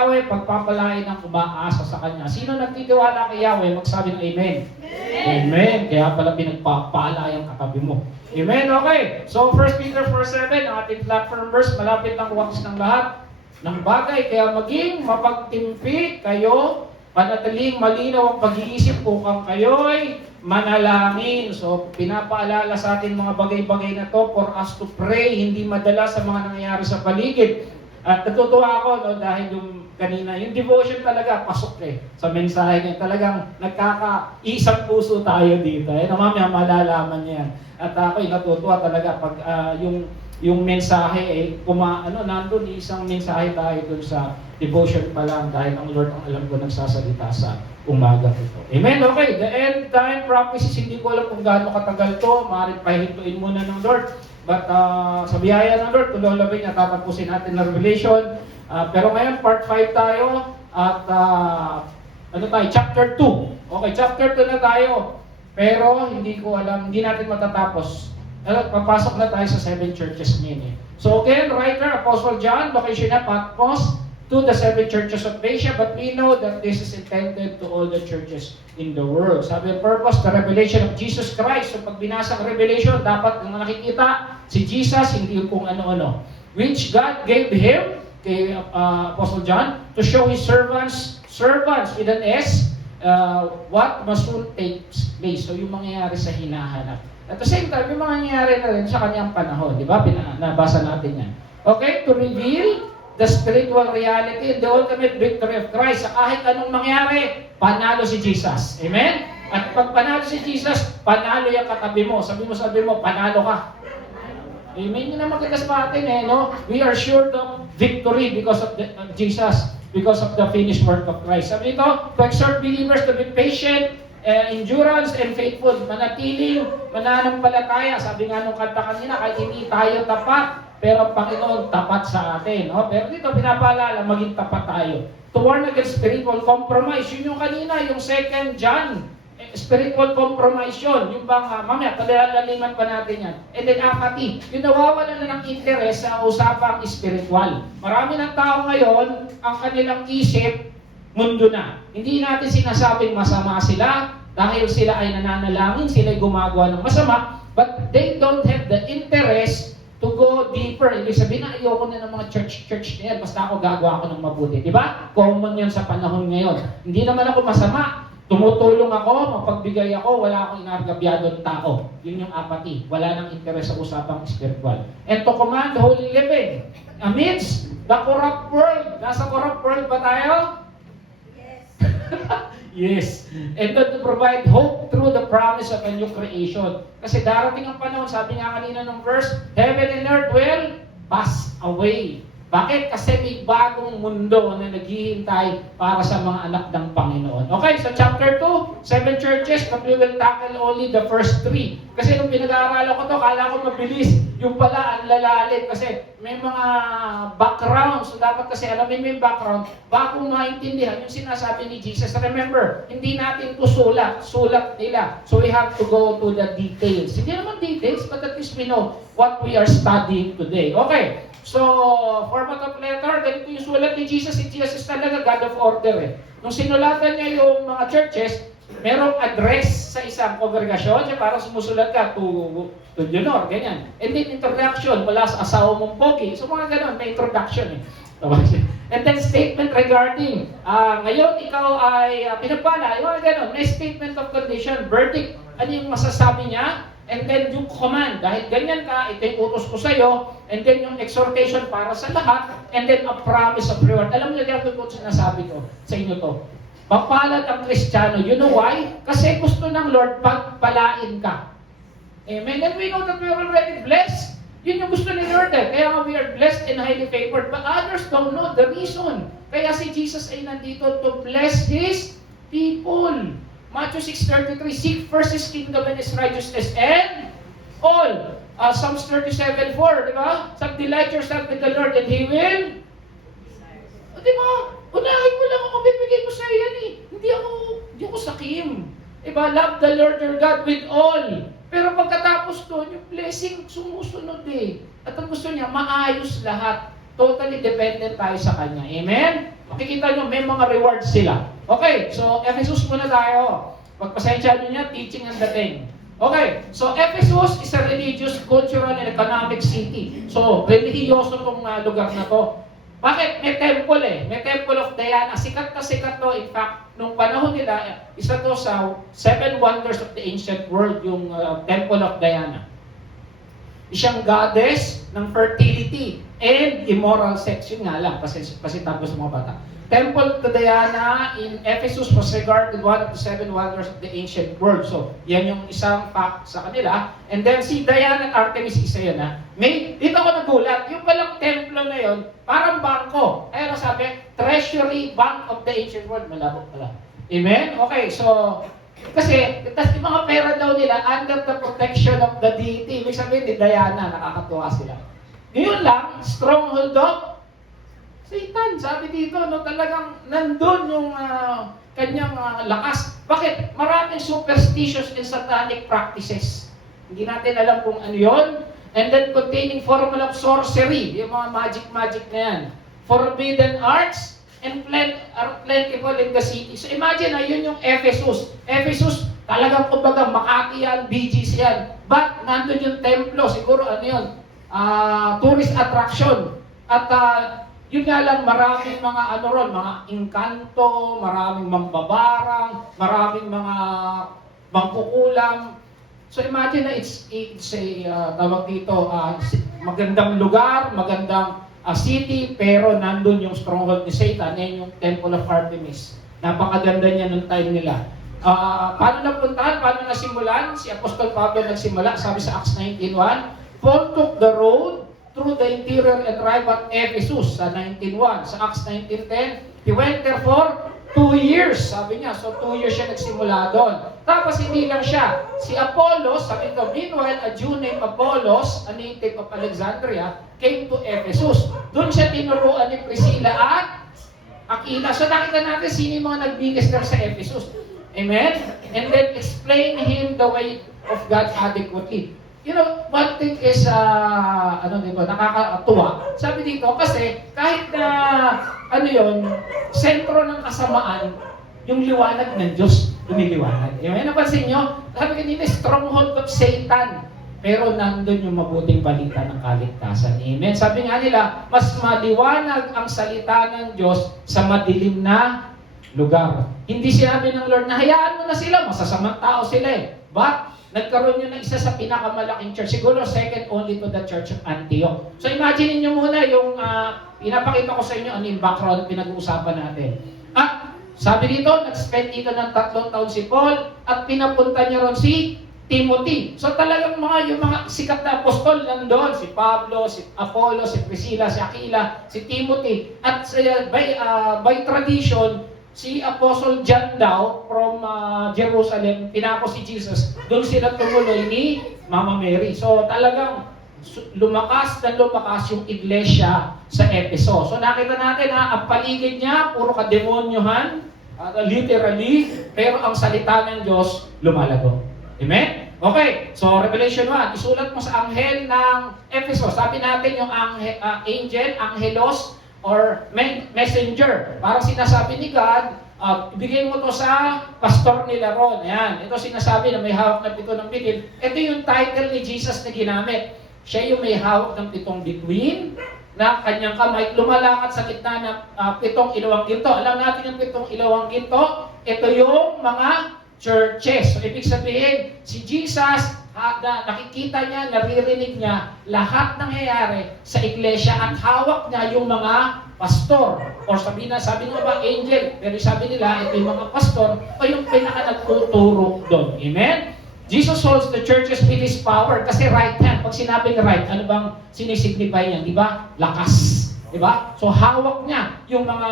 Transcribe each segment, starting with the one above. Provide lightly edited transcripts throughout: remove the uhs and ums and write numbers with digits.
Yahweh, pagpapalain ang umaasa sa Kanya. Sino nagtitiwala kay Yahweh, magsabi ng Amen. Amen. Kaya pala pinagpapala yung katabi mo. Amen. Okay. So 1 Peter 4:7, ang ating platform verse, malapit ng wakas ng lahat ng bagay. Kaya maging mapagtimpi kayo, panatiling malinaw ang pag-iisip upang kayo'y manalangin. So pinapaalala sa atin mga bagay-bagay na to for us to pray, hindi madala sa mga nangyayari sa paligid. At natutuwa ako no, dahil yung kanina, yung devotion talaga pasok sa mensahe niya. Talagang nagkaka-isang puso tayo dito. Mamaya malalaman niya yan. At ako'y natutuwa talaga pag yung mensahe nandun isang mensahe tayo dun sa devotion pa lang dahil ang Lord ang alam ko nagsasalita sa umaga ito. Amen? Okay, the end time prophecies, hindi ko alam kung gaano katagal to, maaaring pahintuin muna ng Lord. But sa biyaya ng Lord, tulolabay niya, tatapusin natin na Revelation. Pero ngayon, part 5 tayo at chapter 2. Okay, chapter 2 na tayo. Pero hindi ko alam, hindi natin matatapos. Papasok na tayo sa 7 churches ngayon. So again, writer, Apostle John, location na Patmos, to the 7 churches of Asia, but we know that this is intended to all the churches in the world. Sabi ang purpose, the revelation of Jesus Christ. So pag binasa ang Revelation, dapat nang nakikita si Jesus, hindi yung kung ano-ano. Which God gave Him, kay Apostle John, to show His servants with an S, what must soon take place. So yung mangyayari sa hinahanap. At the same time, yung mangyayari na rin sa kanyang panahon. Di ba? Nabasa natin yan. Okay, to reveal the spiritual reality and the ultimate victory of Christ. Kahit anong mangyari, panalo si Jesus. Amen? At pag panalo si Jesus, panalo yung katabi mo. Sabi mo, panalo ka. Amen? Yun ang maganda sa atin no? We are sure of victory because of Jesus, because of the finished work of Christ. Sabi ito, to exhort believers to be patient, endurance and faithful, manatiling, mananampalataya. Sabi nga nung kanta kanina, kahit hindi tayo tapat, pero ang Panginoon tapat sa atin. No? Pero dito pinapaalala, maging tapat tayo. To warn against spiritual compromise. Yun yung kanina, yung 2 John. Spiritual compromise yun. Yung bang, mamaya, palalaliman pa natin yan. And then apathy. Yung nawawala na ng interest sa usapang spiritual. Marami ng tao ngayon, ang kanilang isip, mundo na. Hindi natin sinasabing masama sila dahil sila ay nananalangin, sila ay gumagawa ng masama, but they don't have the interest to go deeper. Ibig sabihin na ayoko na ng mga church na yan, basta ako gagawa ako ng mabuti. Di ba? Common yan sa panahon ngayon. Hindi naman ako masama. Tumutulong ako, mapagbigay ako, wala akong inargabyadong tao. Yun yung apathy. Wala nang interest sa usapang spiritual. And to command holy living amidst the corrupt world. Nasa corrupt world ba tayo? Yes. And to provide hope through the promise of a new creation. Kasi darating ang panahon, sabi nga kanina ng verse, heaven and earth will pass away. Bakit? Kasi may bagong mundo na naghihintay para sa mga anak ng Panginoon. Okay, so chapter 2, 7 churches, but we will tackle only the first 3. Kasi nung pinag-aaralan ko to, kala ko mabilis. Yung pala, ang lalalim. Kasi may mga background. So dapat kasi alamin mo yung background bago maintindihan yung sinasabi ni Jesus. Remember, hindi natin ito sulat nila. So we have to go to the details. Hindi naman details, but at least we know what we are studying today. Okay. So, format of letter, ganito yung sulat ni Jesus. Si Jesus talaga God of order Nung sinulatan niya yung mga churches, merong address sa isang kongregasyon, siya parang sumusulat ka to Leonor, ganyan. And then introduction, mula sa asawa mong pogi. So mga ganon, may introduction And then statement regarding, ngayon ikaw ay pinagpala, yung mga ganon, may statement of condition, verdict, ano yung masasabi niya, and then yung command, dahil ganyan ka, ito yung utos ko sa'yo, and then yung exhortation para sa lahat, and then a promise of reward. Alam niyo, dito ko sinasabi ko sa inyo to. Mapalad ang Kristiyano. You know why? Kasi gusto ng Lord, pagpalain ka. Amen? And we know that we are already blessed. Yun yung gusto ni Lord Kaya nga we are blessed and highly favored. But others don't know the reason. Kaya si Jesus ay nandito to bless His people. Matthew 6:33, seek first His kingdom and His righteousness, and all. Psalms 37:4, di ba? Delight yourself with the Lord, and He will. Di ba? Unahin mo lang ako, bibigay ko sa'yo yan Hindi ako sakim. Di ba? Love the Lord your God with all. Pero pagkatapos doon, yung blessing sumusunod At ang gusto niya, maayos lahat. Totally dependent tayo sa Kanya. Amen? makikita nyo may mga rewards sila. Okay, so Ephesus muna tayo. Pagpasensya nyo niya, teaching ang dating. Okay, so Ephesus is a religious, cultural, and economic city. So, relihiyoso tong lugar na to. Bakit? May temple eh. May temple of Diana. Sikat na sikat to. In fact, nung panahon nila, isa to sa 7 wonders of the ancient world, yung temple of Diana. Siyang goddess ng fertility and immoral sex. Yun nga lang, pasitabo sa mga bata. Temple to Diana in Ephesus was regarded one of the 7 wonders of the ancient world. So, yan yung isang fact sa kanila. And then, si Diana at Artemis, isa yun ha. Dito ako nagulat, yung palang templo na yun, parang bangko. Ayun ang sabi, Treasury Bank of the ancient world. Malabo pala. Amen? Okay, so, kasi, yung mga pera daw nila under the protection of the deity. Ibig sabihin ni Diana, nakakatuwa sila. Ngayon lang, stronghold of Satan. Sabi dito, no, talagang nandun yung kanyang lakas. Bakit? Maraming superstitious and satanic practices. Hindi natin alam kung ano yun. And then containing formula of sorcery, yung mga magic na yan. Forbidden arts, and are plentiful in the city. So imagine na yun yung Ephesus. Ephesus, talagang kumbaga Makati yan, BGC yan. But nandun yung templo, siguro ano yun, tourist attraction. At yun nga lang, maraming mga ano ron, mga engkanto, maraming mambabarang, maraming mga mangkukulam. So imagine na it's a tawag dito, magandang lugar, magandang city, pero nandun yung stronghold ni Satan, yan yung Temple of Artemis. Napakaganda niya nung time nila. Paano napuntahan? Paano nasimulan? Si Apostol Pablo nagsimula, sabi sa Acts 19:1, Paul took the road through the interior and arrived at Ephesus sa 19:1. Sa Acts 19:10, he went there for 2 years, sabi niya. So 2 years siya nagsimula doon. Tapos hindi lang siya. Si Apollos, sabi ito, meanwhile, a Jew named Apollos, a native of Alexandria, came to Ephesus. Doon siya tinuruan ni Priscilla at Aquila. So nakita natin sino yung mga nag-minister sa Ephesus. Amen? And then explain him the way of God adequately. You know, one thing is, nakakatuwa. Sabi dito, kasi kahit na, sentro ng kasamaan, yung liwanag ng Diyos, lumiliwanag. Yung napansin nyo, sabi kanina, stronghold of Satan. Pero nandun yung mabuting balita ng kaligtasan. Amen. Sabi nga nila, mas maliwanag ang salita ng Diyos sa madilim na lugar. Hindi sinabi ng Lord na hayaan mo na sila, masasamang tao sila eh. But, nagkaroon yun ng isa sa pinakamalaking church. Siguro second only to the Church of Antioch. So imagine niyo muna yung pinapakita ko sa inyo ano yung background pinag-uusapan natin. At sabi dito, nag-spend dito ng 3 taon si Paul at pinapunta niya ron si Timothy. So talagang yung mga sikat na apostol nandoon, si Pablo, si Apollo, si Priscilla, si Aquila, si Timothy. At by tradition, si Apostle John daw from Jerusalem, pinako si Jesus. Doon sila tumuloy ni Mama Mary. So talagang lumakas yung iglesia sa Efeso. So nakita natin ang paligid niya, puro kademonyohan, literally, pero ang salita ng Diyos lumalago. Amen? Okay, so Revelation 1, isulat mo sa anghel ng Efeso. Sabi natin yung angel, angelos, or messenger. Parang sinasabi ni God, ibigay mo to sa pastor nila ron. Ayan. Ito sinasabi na may hawak ng 7 bitin. Ito yung title ni Jesus na ginamit. Siya yung may hawak ng 7 bituin na kanyang kamay. Lumalakad sa gitna ng 7 ilawang ginto. Alam natin yung 7 ilawang ginto. Ito yung mga churches. So, ibig sabihin, si Jesus, nakikita niya, naririnig niya, lahat nangyayari sa iglesia at hawak niya yung mga pastor. Or sabi nga ba, angel, pero sabi nila, ito yung mga pastor o yung pinaka-nagtuturo doon. Amen? Jesus holds the churches with His power kasi right hand. Pag sinabing right, ano bang sinisignify niya? Di ba? Lakas. Di ba? So hawak niya yung mga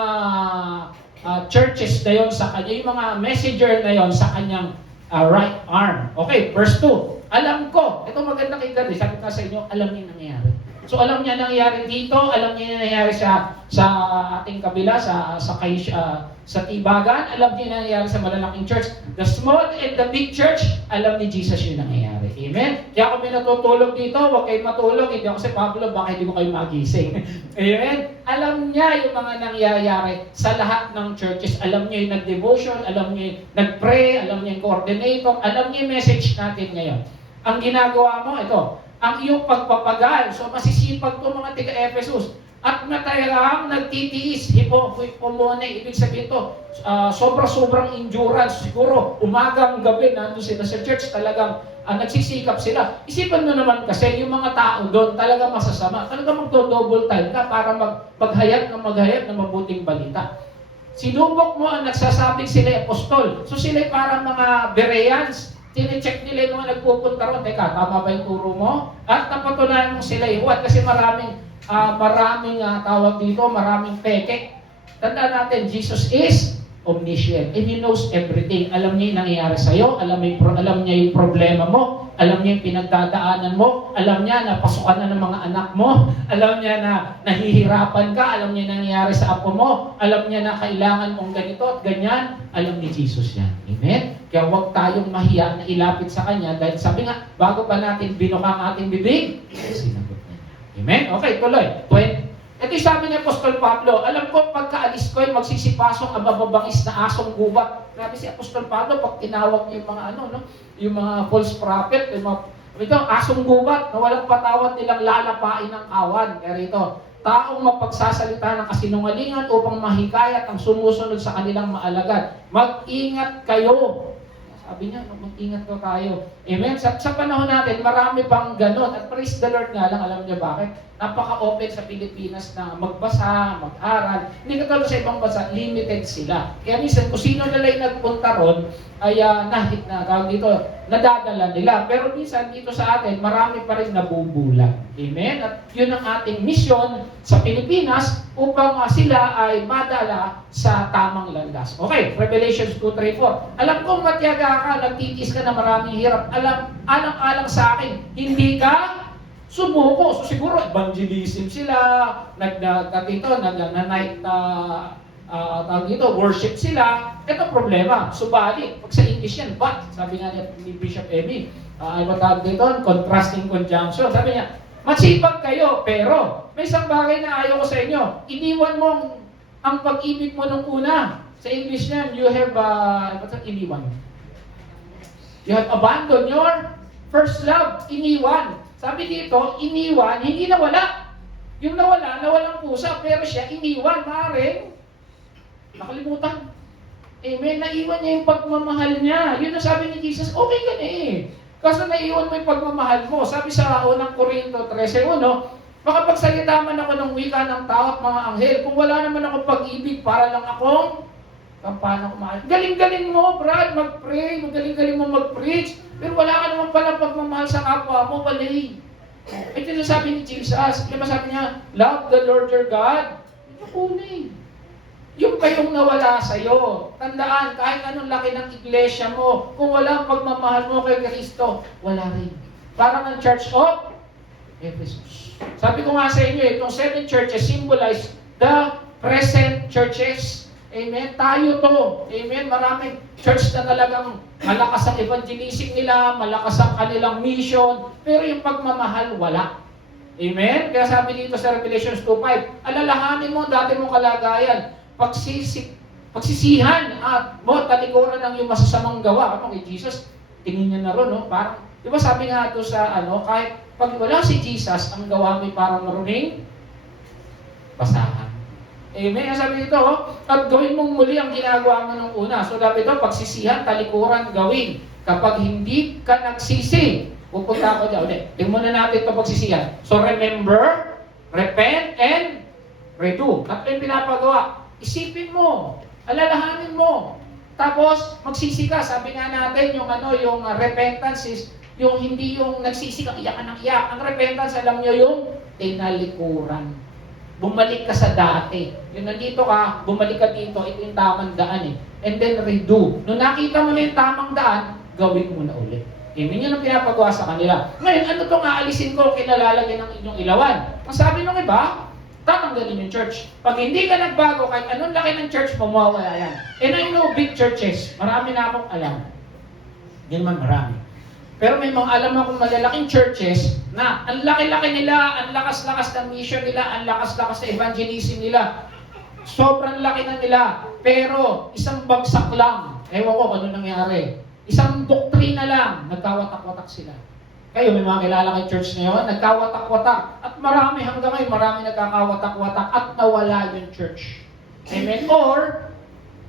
churches na yon sa kanya, yung mga messenger na yon sa kanyang right arm. Okay, verse 2. Alam ko, ito maganda kay God, sabi ko sa inyo, alam niya nangyayari. So alam niya nangyayari dito, alam niya nangyayari sa ating kabila, sa Tibagan, alam niya nangyayari sa malalaking church. The small and the big church, alam ni Jesus yung nangyayari. Amen? Kaya kung may natutulog dito, huwag kayo matulog. Hindi ako si Pablo, baka hindi ko kayo magising. Amen? Alam niya yung mga nangyayari sa lahat ng churches. Alam niya yung nag-devotion, alam niya yung nag-pray, alam niya yung coordinator, alam niya yung message natin ngayon. Ang ginagawa mo, ito, ang iyong pagpapagal. So masisipag to mga tiga-Ephesus. At matayang nagtitiis, hipomone, ibig sabihin to, sobrang endurance. Siguro, umagang gabi, nandun sila sa church, talagang nagsisikap sila. Isipan mo naman kasi, yung mga tao doon, talagang masasama. Talagang magdo-double time ka para maghayag ng mabuting balita. Sinubok mo ang nagsasabing sila apostol. So sila parang mga Bereans. Tine-check nila yung mga nagpupunta ron. Teka, tama ba yung turo mo? At napatunayan mo sila iwat kasi maraming tawag dito, maraming peke. Tandaan natin, Jesus is omniscient and He knows everything. Alam niya yung nangyayari sa'yo, alam niya yung problema mo, alam niya yung pinagdadaanan mo, alam niya na pasukan na ng mga anak mo, alam niya na nahihirapan ka, alam niya yung nangyayari sa apo mo, alam niya na kailangan mong ganito at ganyan, alam ni Jesus yan. Amen? Kaya huwag tayong mahiya na ilapit sa Kanya dahil sabi nga, bago pa natin binuka ang ating bibig, sinagot niya. Amen? Okay, tuloy. Ito yung sabi ni Apostol Pablo, alam ko pagkaalis ko ay magsisipasok ang mababangis na asong gubat. Grabe si Apostol Pablo pag tinawag niya yung mga yung mga false prophet, yung mga asong gubat na walang patawad nilang lalapain ng awan. Kaya rito, taong mapagsasalita ng kasinungalingan upang mahikayat ang sumusunod sa kanilang maalagad. Mag-ingat kayo. Sabi niya, mag-ingat ko tayo. Amen? Sa panahon natin, marami pang ganon. At praise the Lord nga lang, alam niyo bakit? Napaka-open sa Pilipinas na magbasa, mag-aral. Hindi katulad sa ibang bansa, limited sila. Kaya minsan, kung sino nala'y nagpunta ron, ay nadadala nila. Pero minsan, dito sa atin, marami pa rin nabubulag. Amen? At yun ang ating misyon sa Pilipinas upang sila ay madala sa tamang landas. Okay, Revelations 2:3-4. Alam kong matyaga ka, nagtitiis ka na maraming hirap. Alang-alang sa akin, hindi ka sumuko. So siguro, evangelism sila, worship sila. Ito problema. Subalit, pag sa English yan, but, sabi nga ni Bishop Emmy, contrasting conjunction. Sabi niya, masipag kayo, pero may isang bagay na ayaw ko sa inyo. Iniwan mo ang pag-ibig mo nung una. Sa English niyan, you have, iniwan? You have abandoned your first love. Iniwan. Sabi dito, iniwan, hindi nawala. Yung nawalang pusa, pero siya iniwan, maaaring nakalimutan. Amen. Naiwan niya yung pagmamahal niya. Yun ang sabi ni Jesus, okay ka na eh. Kaso naiwan mo yung pagmamahal mo. Sabi sa unang Korinto 13:1, makapagsalita man ako ng wika ng tao at mga anghel, kung wala naman akong pag-ibig, para lang akong kampana kumain. Galing-galing mo, Brad, mag-pray. Magaling-galing mo mag-preach. Pero wala ka naman pala pagmamahal sa kapwa mo, bali. Ito yung sabi ni Jesus. Diba sabi niya, love the Lord your God. Ito kunin. Yung kayong nawala sa'yo. Tandaan, kahit anong laki ng iglesia mo, kung walang pagmamahal mo kay Kristo, wala rin. Parang ang Church of Ephesus. Sabi ko nga sa inyo, itong 7 churches symbolize the present churches. Amen? Tayo to. Amen? Maraming church na talagang malakas ang evangelism nila, malakas ang kanilang mission, pero yung pagmamahal, wala. Amen? Kaya sabi dito sa Revelations 2:5, alalahanin mo dati mong kalagayan, pagsisihan at mo, talikuran ng yung masasamang gawa. Kay Jesus, tingin niya na ron, parang, di ba sabi nga ito sa, kahit pag wala si Jesus, ang gawa mo'y parang maruming basahan. Amen. Sabi dito, at gawin mong muli ang ginagawa mo nung una. So dapat ito, pagsisihan, talikuran, gawin. Kapag hindi ka nagsisi, pupunta ako dyan ulit. Tingnan muna natin ito pagsisihan. So remember, repent, and redo. At yung pinapagawa, isipin mo, alalahanin mo. Tapos, magsisi ka. Sabi nga natin, yung repentance is, yung hindi yung nagsisi ka, iyak ka ng iyak. Ang repentance, alam nyo yung tinalikuran. Bumalik ka sa dati. Yung nandito ka, bumalik ka dito, ito yung tamang daan eh. And then redo. Nung nakita mo na yung tamang daan, gawin mo na ulit. Amen. Yun ang pinapagawa sa kanila. Ngayon, ano itong aalisin ko kinalalagyan ng inyong ilawan? Ang sabi ng iba, tatanggalin yung church. Pag hindi ka nagbago, kahit anong laki ng church mo, mawawala yan. And I know big churches, marami na akong alam. Hindi naman marami. Pero may mga alam akong malalaking churches na ang laki-laki nila, ang lakas-lakas ng mission nila, ang lakas-lakas ng evangelism nila. Sobrang laki na nila. Pero isang bagsak lang. Ewan ko kung ano nangyari. Isang doktrina lang, nagkawatak-watak sila. Kayo, may mga kilala kay church ngayon, nagkawatak-watak. At marami hanggang ngayon, marami nagkakawatak-watak at nawala yung church. Amen? Or,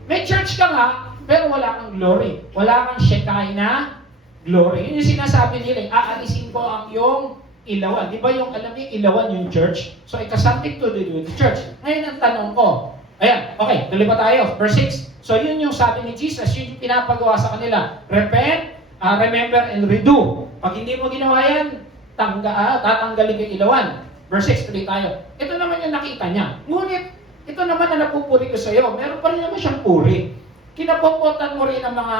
may church ka nga, pero wala kang glory. Wala kang Shekinah glory. Yun yung sinasabi nila, aalisin ko ang iyong ilawan. Di ba yung, alam niyo, ilawan yung church? So, it has something to do with the church. Ngayon ang tanong ko, ayan, okay, tuloy pa tayo. Verse 6. So, yun yung sabi ni Jesus, yun yung pinapagawa sa kanila. Repent, remember, and redo. Pag hindi mo ginawa yan, tatanggalin yung ilawan. Verse 6, tuloy tayo. Ito naman yung nakita niya. Ngunit, ito naman na napupuri ko sa iyo. Meron pa rin naman siyang puri. Kinapopotan mo rin ang mga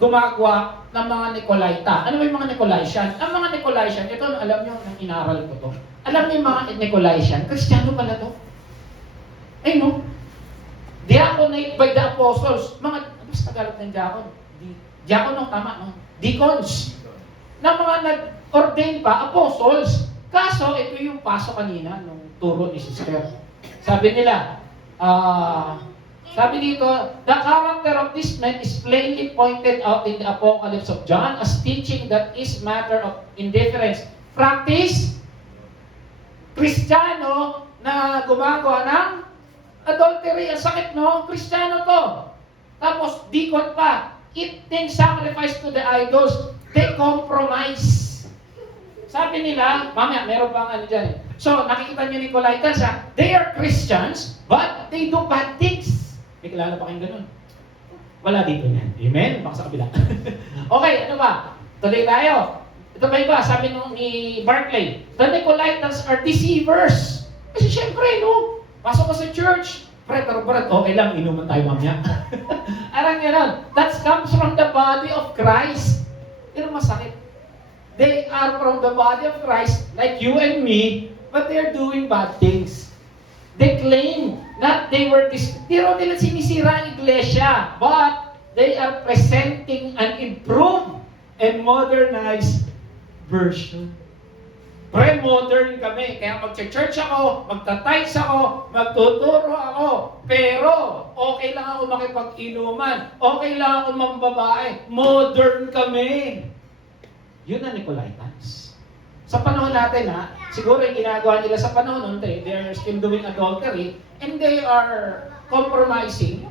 gumagawa ng mga Nicolaita. Ano ba yung mga Nicolaitian? Ang mga Nicolaitian, ito alam nyo, nang inaral ko to. Alam niyo yung mga Nicolaitian, Kristiyano pala to. Ay no? Diaconate by the apostles. Mga, basta Tagalog ng diakon? Diakon no, tama no? Deacons. Na mga nag-ordain pa, apostles. Kaso, ito yung paso kanina, nung turo ni Sister. Sabi nila, sabi dito, the character of this man is plainly pointed out in the Apocalypse of John as teaching that is matter of indifference. Practice, Kristiyano na gumagawa ng adultery. Ang sakit, no? Kristiyano to. Tapos, deacon pa. Eating sacrifice to the idols. They compromise. Sabi nila, mamaya, meron bang ano dyan eh. So, nakikita niyo Nicolaitans ha, they are Christians, but they do bad things. May kilala pa kayong ganun? Wala dito yan. Amen? Baka sa kabila. Okay, ano ba? Tuloy tayo. Ito ba iba? Sabi ni Barclay, the Nicolaitans are deceivers. Kasi syempre, no? Pasok ka sa church. Brad, okay lang, inuman tayo mamaya. Arang gano'n. That comes from the body of Christ. Pero masakit. They are from the body of Christ, like you and me, but they are doing bad things. They claim that they were Di rin nila sinisira ang iglesia, but they are presenting an improved and modernized version. Pre-modern kami, kaya mag-church ako, magta-tithes ako, magtuturo ako, pero okay lang ako makipag-inuman, okay lang ako mambabae, modern kami. Yun ang Nicolaitans. Sa panahon natin siguro yung ginagawa nila sa panahon nun, they are still doing adultery, and they are compromising.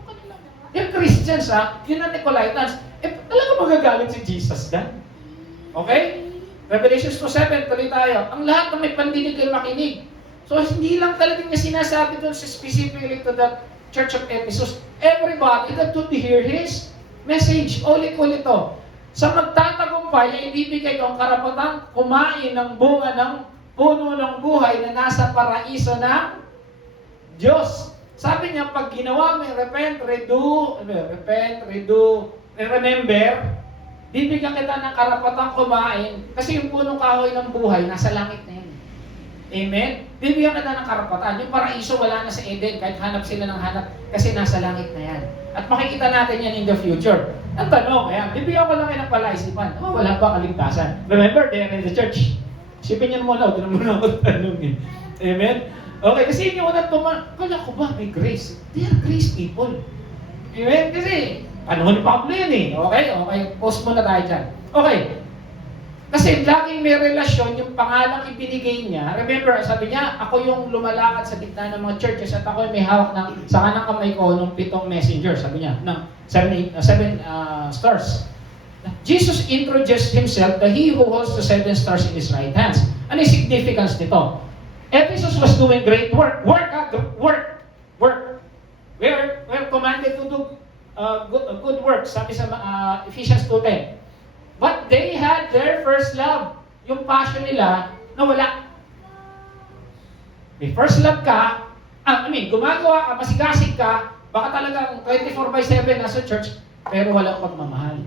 They're Christians yun ang Nicolaitans. Talaga magagalit si Jesus dan? Okay? Revelation 2:7, tuloy tayo. Ang lahat ng may pandinig ay makinig. So, hindi lang talaga niya sinasabi doon specifically to the Church of Ephesus. Everybody that would hear His message. Ulit-ulit to. Sa magtatagumpay, ay ibibigay ko ang karapatang kumain ng bunga ng puno ng buhay na nasa paraiso ng Diyos. Sabi niya, pag ginawa mo yung repent, redo, remember, bibigyan kita ng karapatang kumain kasi yung punong kahoy ng buhay nasa langit na yan. Amen? Bibigyan kita ng karapatan. Yung paraiso wala na sa Eden kahit hanap sila ng hanap kasi nasa langit na yan. At makikita natin yan in the future. Ang tanong, bibigyan ko lang kayo ng palaisipan. Wala ba kaligtasan? Remember, they are in the church. Isipin niyo muna, huwag na muna ako tanongin. Amen? Okay, kasi yun yung unang kala ko ba may grace? They are grace people. Amen? Kasi, panahon ni Pablo yan eh. Okay, post muna tayo dyan. Okay. Kasi laging may relasyon yung pangalang ibinigay niya. Remember, sabi niya, ako yung lumalakad sa gitna ng mga churches at ako yung may hawak sa kanang kamay ko ng 7 messenger, sabi niya, ng 7 stars. Jesus introduced himself that he who holds the 7 stars in his right hands. Ano yung significance nito? Ephesus was doing great work. Work. We're commanded to do good works, sabi sa Ephesians 2:10. But they had their first love. Yung passion nila, nawala. May first love ka, gumagawa ka, masigasig ka, baka talagang 24/7 nasa church, pero wala kang pagmamahal.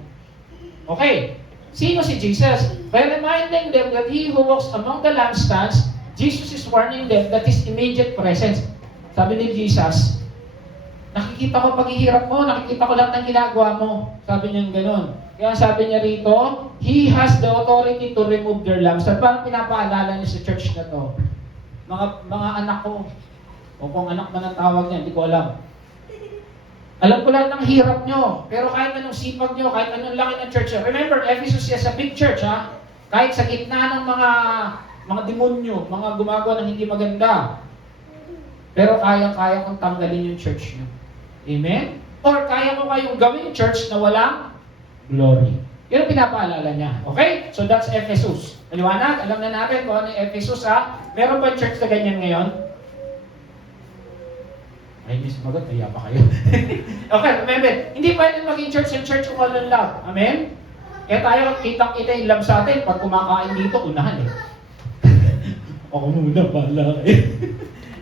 Okay, sino si Jesus? By reminding them that He who walks among the lampstands, Jesus is warning them that His immediate presence. Sabi ni Jesus, nakikita ko paghihirap mo, nakikita ko lahat ng ginagawa mo. Sabi niya gano'n. Kaya sabi niya rito, He has the authority to remove their lampstand. Parang pinapaalala niya sa church na to. Mga anak ko, o kung anak man ang tawag niya, hindi ko alam. Alam ko lahat ng hirap nyo, pero kahit anong sipag nyo, kahit anong laki ng church nyo. Remember, Ephesus is a big church, ha? Kahit sa gitna ng mga demonyo, mga gumagawa ng hindi maganda, pero kaya-kaya kong tanggalin yung church nyo. Amen? Or kaya mo kayong gawin church na walang glory. Yun ang pinapaalala niya. Okay? So that's Ephesus. Maliwanag? Alam na natin kung ano yung Ephesus, ha? Meron ba church na ganyan ngayon? Ay, hindi sumagot. Kaya pa kayo. Okay, remember. Hindi pwede maging church and church kung walang love. Amen? Kaya tayo, kitang-kita yung love sa atin. Pag kumakain dito, unahan eh. Ako muna, bahala kayo.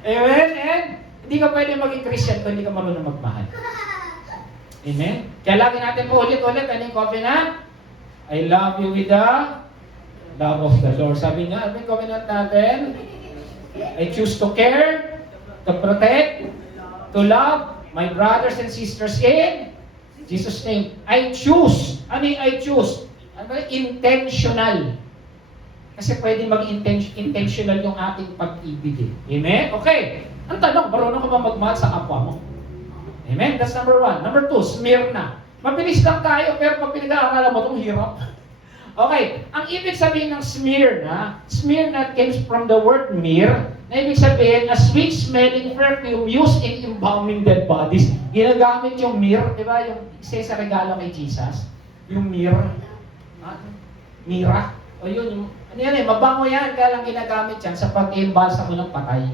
Amen? And hindi ka pwede maging Christian kung hindi ka marunong magmahal. Amen? Kaya lagi natin po ulit-ulit, ano yung covenant? I love you with the love of the Lord. Sabi nga, ano yung covenant natin? I choose to care, to protect, to love my brothers and sisters in Jesus' name. I choose. Ano yung I choose? Ano yung intentional? Kasi pwede mag-intentional yung ating pag-ibig. Amen? Okay. Ang tanong, marunong ka ba magmahal sa kapwa mo? Amen? That's number one. Number two, Smyrna. Mabilis lang tayo, pero pag pinag-aaralan mo, itong hirap. Okay. Ang ibig sabihin ng Smyrna comes from the word myrrh, na ibig sabihin, a sweet-smelling perfume used in embalming dead bodies. Ginagamit yung myrrh, di ba? Yung isa sa regalo kay Jesus. Yung myrrh. Mira. O yun, ano yan eh, mabango yan, kaya lang ginagamit yan sa pag-imbalsa mo ng patay.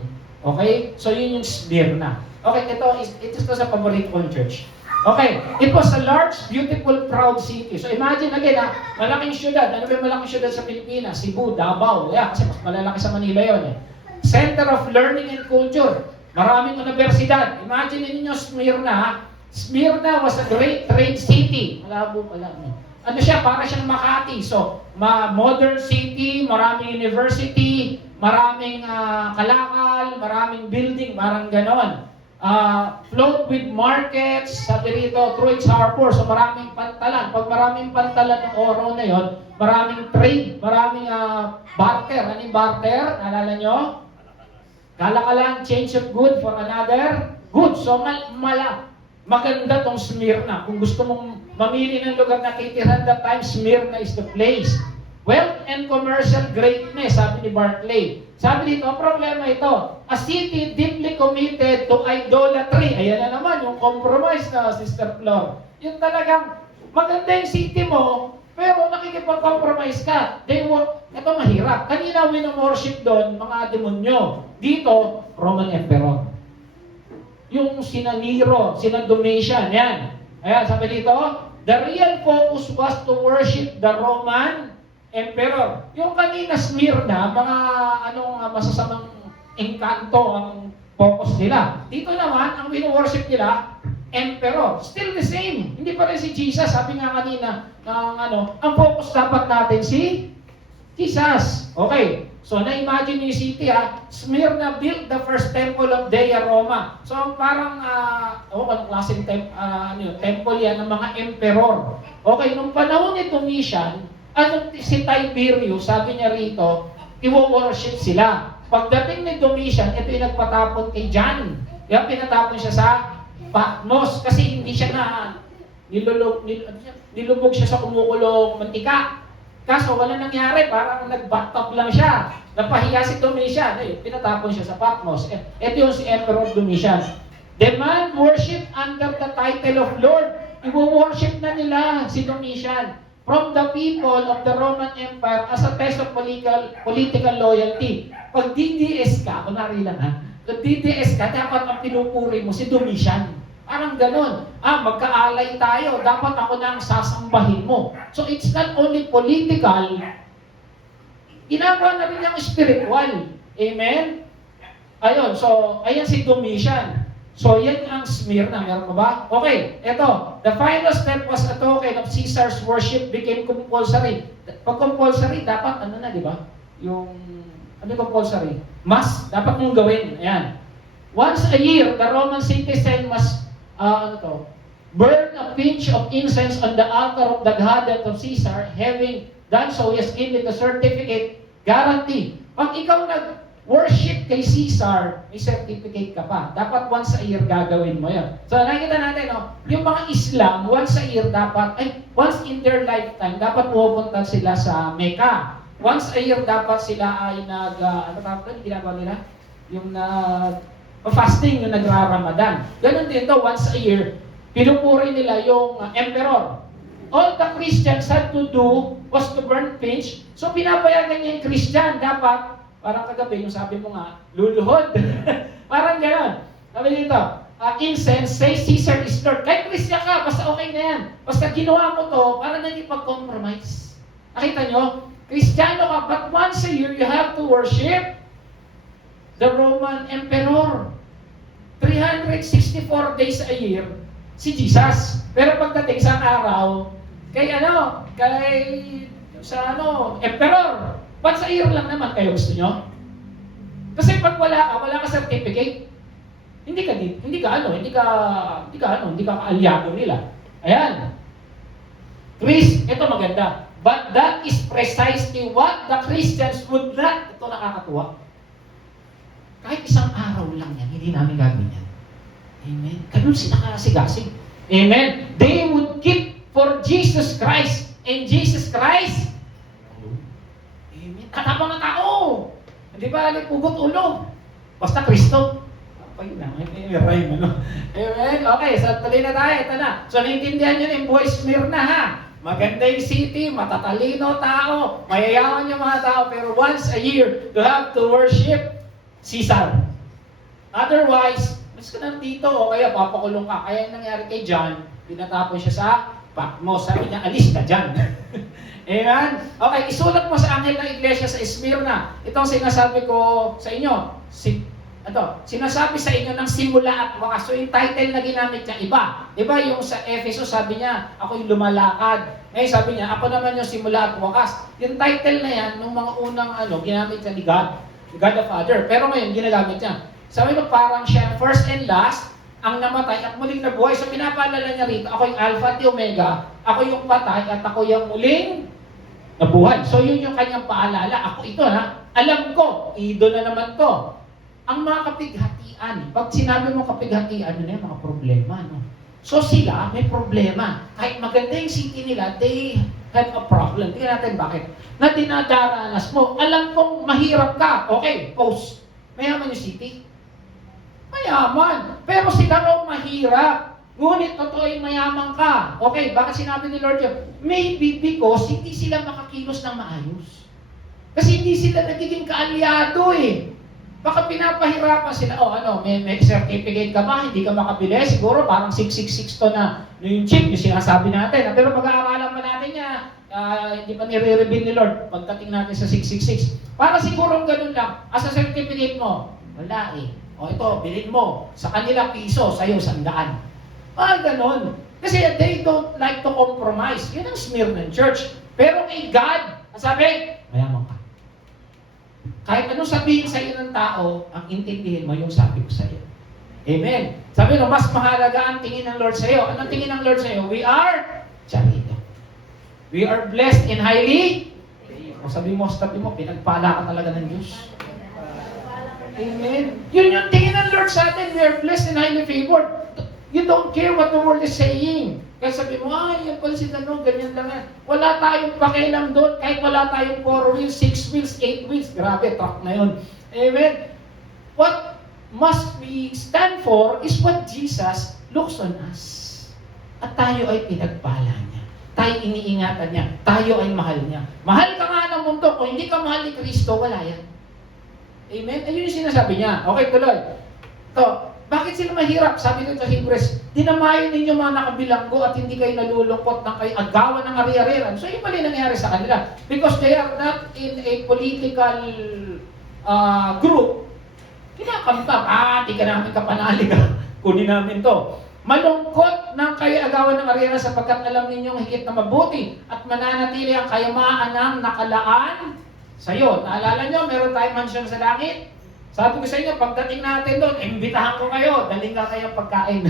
Okay? So yun yung Smyrna. Okay, ito sa paborito kong church. Okay, it was a large, beautiful, proud city. So imagine again, malaking syudad. Ano ba yung malaking syudad sa Pilipinas? Cebu, Davao. Yeah, kasi mas malalaki sa Manila yun eh. Center of learning and culture. Maraming universidad. Imagine ninyo Smyrna. Smyrna was a great trade city. Malabo pala. Ano siya? Para siyang Makati. So, modern city, maraming university, maraming kalakal, maraming building, parang ganon. Float with markets, sabi rito, through its harbor. So maraming pantalan. Pag maraming pantalan ng oro na yon, maraming trade, maraming barter. Ano yung barter? Naalala nyo? Kalakalan, change of good for another good. So maganda tong Smyrna. Kung gusto mong mamili ng lugar na titirahan that time, Smyrna is the place. Wealth and commercial greatness, sabi ni Barclay. Sabi dito, problema ito. A city deeply committed to idolatry. Ayan na naman, yung compromise na Sister Flor. Yung talagang maganda yung city mo, pero nakikipag-compromise ka. Ito mahirap. Kanina wino-worship doon, mga demonyo. Dito, Roman Emperor. Yung sina Nero, sina Domitian, yan. Ayan, sabi dito, the real focus was to worship the Roman Emperor. Yung kanina Smyrna, mga masasamang engkanto ang focus nila. Dito naman, ang wino-worship nila, Emperor. Still the same. Hindi pa rin si Jesus. Sabi nga kanina, ang focus dapat natin si Jesus. Okay. So, na-imagine yung city, Smyrna built the first temple of Dea Roma. So, parang, anong klaseng temple yan ng mga emperor. Okay, nung panahon ni Domitian, si Tiberius, sabi niya rito, i-worship sila. Pagdating ni Domitian, ito yung nagpatapon kay John. Kaya pinatapon siya sa Patmos kasi hindi siya nilubog siya sa kumukulong mantika. Kaso wala nangyari, parang nag-bathtub lang siya. Napahiya si Domitian, pinatapon siya sa Patmos. Ito yung si Emperor Domitian. The man worship under the title of Lord. I-worship na nila si Domitian from the people of the Roman Empire as a test of political loyalty. Pag DDS ka, kunwari lang pag DDS ka, dapat ang pinupuri mo si Domitian. Parang ganon. Magkaalay tayo. Dapat ako na ang sasambahin mo. So it's not only political, ginagawa na rin yung spiritual. Amen? Ayun. So, ayan si Domitian. So, yan ang Smyrna. Meron mo ba? Okay. Ito. The final step was a token of Caesar's worship became compulsory. Pag compulsory, dapat, di ba? Yung, compulsory? Mas, dapat mong gawin. Ayan. Once a year, the Roman citizen must, burn a pinch of incense on the altar of the god of Caesar, having done so, he has given the certificate, guarantee. Pag ikaw nag-worship kay Caesar, may certificate ka pa. Dapat once a year gagawin mo yan. So nakikita natin, no? Yung mga Islam, once a year dapat, once in their lifetime, dapat pupunta sila sa Mecca. Once a year dapat sila ay ano tawag doon, ginagawa nila? Yung fasting, yung nagra-Ramadan. Ganun din to, once a year, pinupuri nila yung emperor. All the Christians had to do was to burn pinch. So pinapayagan niya yung Christian, dapat, parang kagabi, yung sabi mo nga, luluhod. Parang gano'n. Sabi dito, incense, say Caesar is Lord. Kahit Christian ka, basta okay na yan. Basta ginawa mo to, parang nagipag-compromise. Nakita nyo? Kristiyano ka, but once a year, you have to worship the Roman Emperor. 364 days a year, si Jesus. Pero pagdating sa araw, Emperor. Once a year lang naman, kayo gusto nyo? Kasi pag wala ka certificate, hindi ka kaalyado nila. Ayan. Chris, ito maganda. But that is precisely what the Christians would not. Ito nakakatuwa. Kahit isang araw lang yan, hindi namin gagawin yan. Amen. Ganun sila kasigasig. Amen. They would keep for Jesus Christ. And Jesus Christ, amen. Katapang na tao. Hindi ba, pugot ulo. Basta Kristo. Ay na, may rhyme, ano? Amen. Okay, so tuloy na tayo. Ito na. So, naintindihan nyo yung buhay Smyrna, ha? Maganda yung city, matatalino tao, mayayaman yung mga tao, pero once a year, to have to worship Caesar. Otherwise, mas ka nandito, o kaya papakulong ka. Kaya yung nangyari kay John, pinatapon siya sa Patmos. Sabi niya, alis ka dyan. Amen? Okay, isulat mo sa anghel ng iglesia sa Smyrna. Ito ang sinasabi ko sa inyo. Sinasabi sa inyo ng simula at wakas. So yung title na ginamit niya, iba. Diba yung sa Ephesus, sabi niya, ako yung lumalakad. Ngayon sabi niya, ako naman yung simula at wakas. Yung title na yan, nung mga unang ginamit niya ni God the Father. Pero ngayon, ginagamit niya. Sabi mo, parang siya first and last, ang namatay at muling nabuhay. So pinapaalala niya rito, ako yung Alpha at Omega, ako yung patay at ako yung muling nabuhay. So yun yung kanyang paalala. Ako ito, alam ko, ido na naman to. Ang mga kapighatian, pag sinabi mo kapighatian, ano na yung mga problema, no? So sila, may problema. Kahit maganda yung city nila, they have a problem. Tingnan natin bakit. Na dinadaranas mo, alam kong mahirap ka. Okay, post. Mayaman yung city. Mayaman. Pero sila raw mahirap. Ngunit totoo yung mayaman ka. Okay, bakit sinabi ni Lord yun? Maybe because hindi sila makakilos ng maayos. Kasi hindi sila nagiging kaalyado eh. Baka pinapahirapan sila, may certificate ka ba, hindi ka makabili, siguro parang 666 to na yung chip, yung sinasabi natin. Pero pag-aaralan pa natin niya, hindi pa nire-reveal ni Lord pagdating natin sa 666. Para siguro ganun lang, as a certificate mo, wala eh. O ito, bilhin mo, sa kanila piso, sa'yo 100. Ganun. Kasi they don't like to compromise. Yun ang Smyrna Church. Pero kay God, sabi, mayaman ka. Kahit anong sabihin sa iyo ng tao, ang intindihin mo yung sabi ko sa iyo. Amen. Sabi no, mas mahalaga ang tingin ng Lord sa iyo. Anong tingin ng Lord sa iyo? We are charito. We are blessed and highly. O sabi mo, pinagpala ka talaga ng Diyos. Amen. Yun yung tingin ng Lord sa atin. We are blessed and highly favored. You don't care what the world is saying. Kaya sabi mo, yan pala si Dano, ganyan lang yan. Wala tayong pakialam doon, kahit wala tayong 4 wheels, 6 wheels, 8 wheels. Grabe, truck na yun. Amen? What must we stand for is what Jesus looks on us. At tayo ay pinagpala niya. Tayo iniingatan niya. Tayo ay mahal niya. Mahal ka nga ng mundo. Kung hindi ka mahal ni Kristo, wala yan. Amen? Ayun yung sinasabi niya. Okay, tuloy. Ito, bakit sila mahirap? Sabi ko sa Hebrews, dinamayan ninyo mga nakabilanggo at hindi kayo nalulungkot ng kayo agawan ng ari-ariran. So yun pala yung nangyari sa kanila. Because they are not in a political group. Kinakamtam, di ka namin kapanali ka. Kunin namin to. Malungkot ng kayo agawan ng ari-ariran sapagkat alam ninyong higit na mabuti at mananatili ang kayamaan ng nakalaan sa'yo. Naalala nyo, meron tayong mansyon sa langit? Sabi ko sa inyo, pagdating natin doon, imbitahan ko kayo, daling ka kayong pagkain.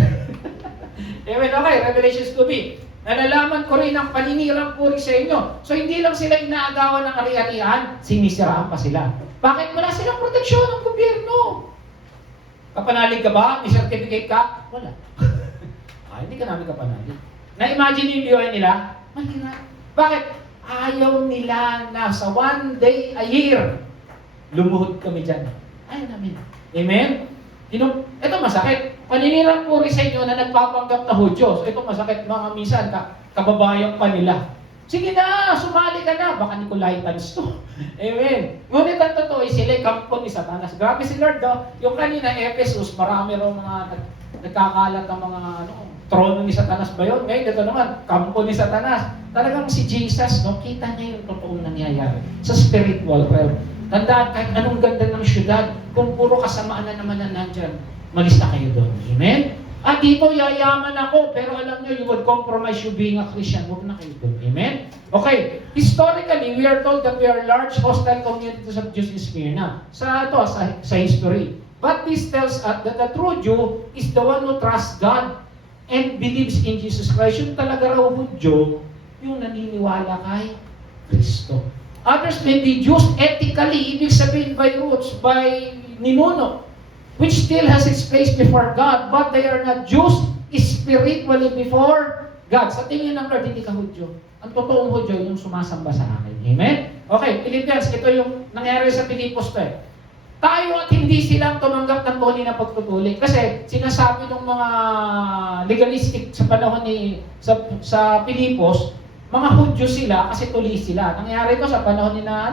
Amen. Okay, Revelations 2b. Nalalaman ko rin ang paninirang puri sa inyo. So hindi lang sila inaagawan ng ari-arian, sinisiraan pa sila. Bakit? Wala silang proteksyon ng gobyerno. Kapanalig ka ba? May certificate ka? Wala. Hindi ka namin kapanalig. Na-imagine yung buhay nila? Mahirap. Bakit? Ayaw nila na sa one day a year, lumuhod kami dyan. Ayaw namin. Amen? Ito masakit. Paninirang puri sa inyo na nagpapanggap na Hudyo. So ito masakit mga minsan, kababayan pa nila. Sige na, sumali ka na. Baka Nicolaitans to. Amen. Ngunit ang totoo ay sila kampo ni Satanas. Grabe si Lord, no? Yung kanina, Ephesus, marami raw mga nagkakalat ng mga trono ni Satanas ba yun? Ngayon, ito naman, kampo ni Satanas. Talagang si Jesus, no? Kita niya yung totoong nangyayari sa spiritual realm. Tandaan, kahit anong ganda ng syudad, kung puro kasamaan na naman na nandyan, malis na kayo doon. Amen? At dito, yayaman ako, pero alam nyo, you would compromise you being a Christian. Huwag na kayo doon. Amen? Okay. Historically, we are told that we are large hostile communities of Jews in Smyrna. Sa history. But this tells us that the true Jew is the one who trusts God and believes in Jesus Christ. Yung talaga raw Hudyo, yung naniniwala kay Kristo. Others may be Jews ethically, ibig sabihin by roots, by ninuno, which still has its place before God, but they are not Jews spiritually before God. Sa tingin ng Lord, hindi ka Hudyo. Ang totoong Hudyo, yung sumasamba sa akin. Amen? Okay, Philippians, ito yung nangyari sa Pilipos to eh. Tayo at hindi silang tumanggap ng tunay na pagtutuli. Kasi sinasabi ng mga legalistic sa panahon sa Pilipos, mga Hudyo sila kasi tuli sila. Nangyari ito sa panahon nila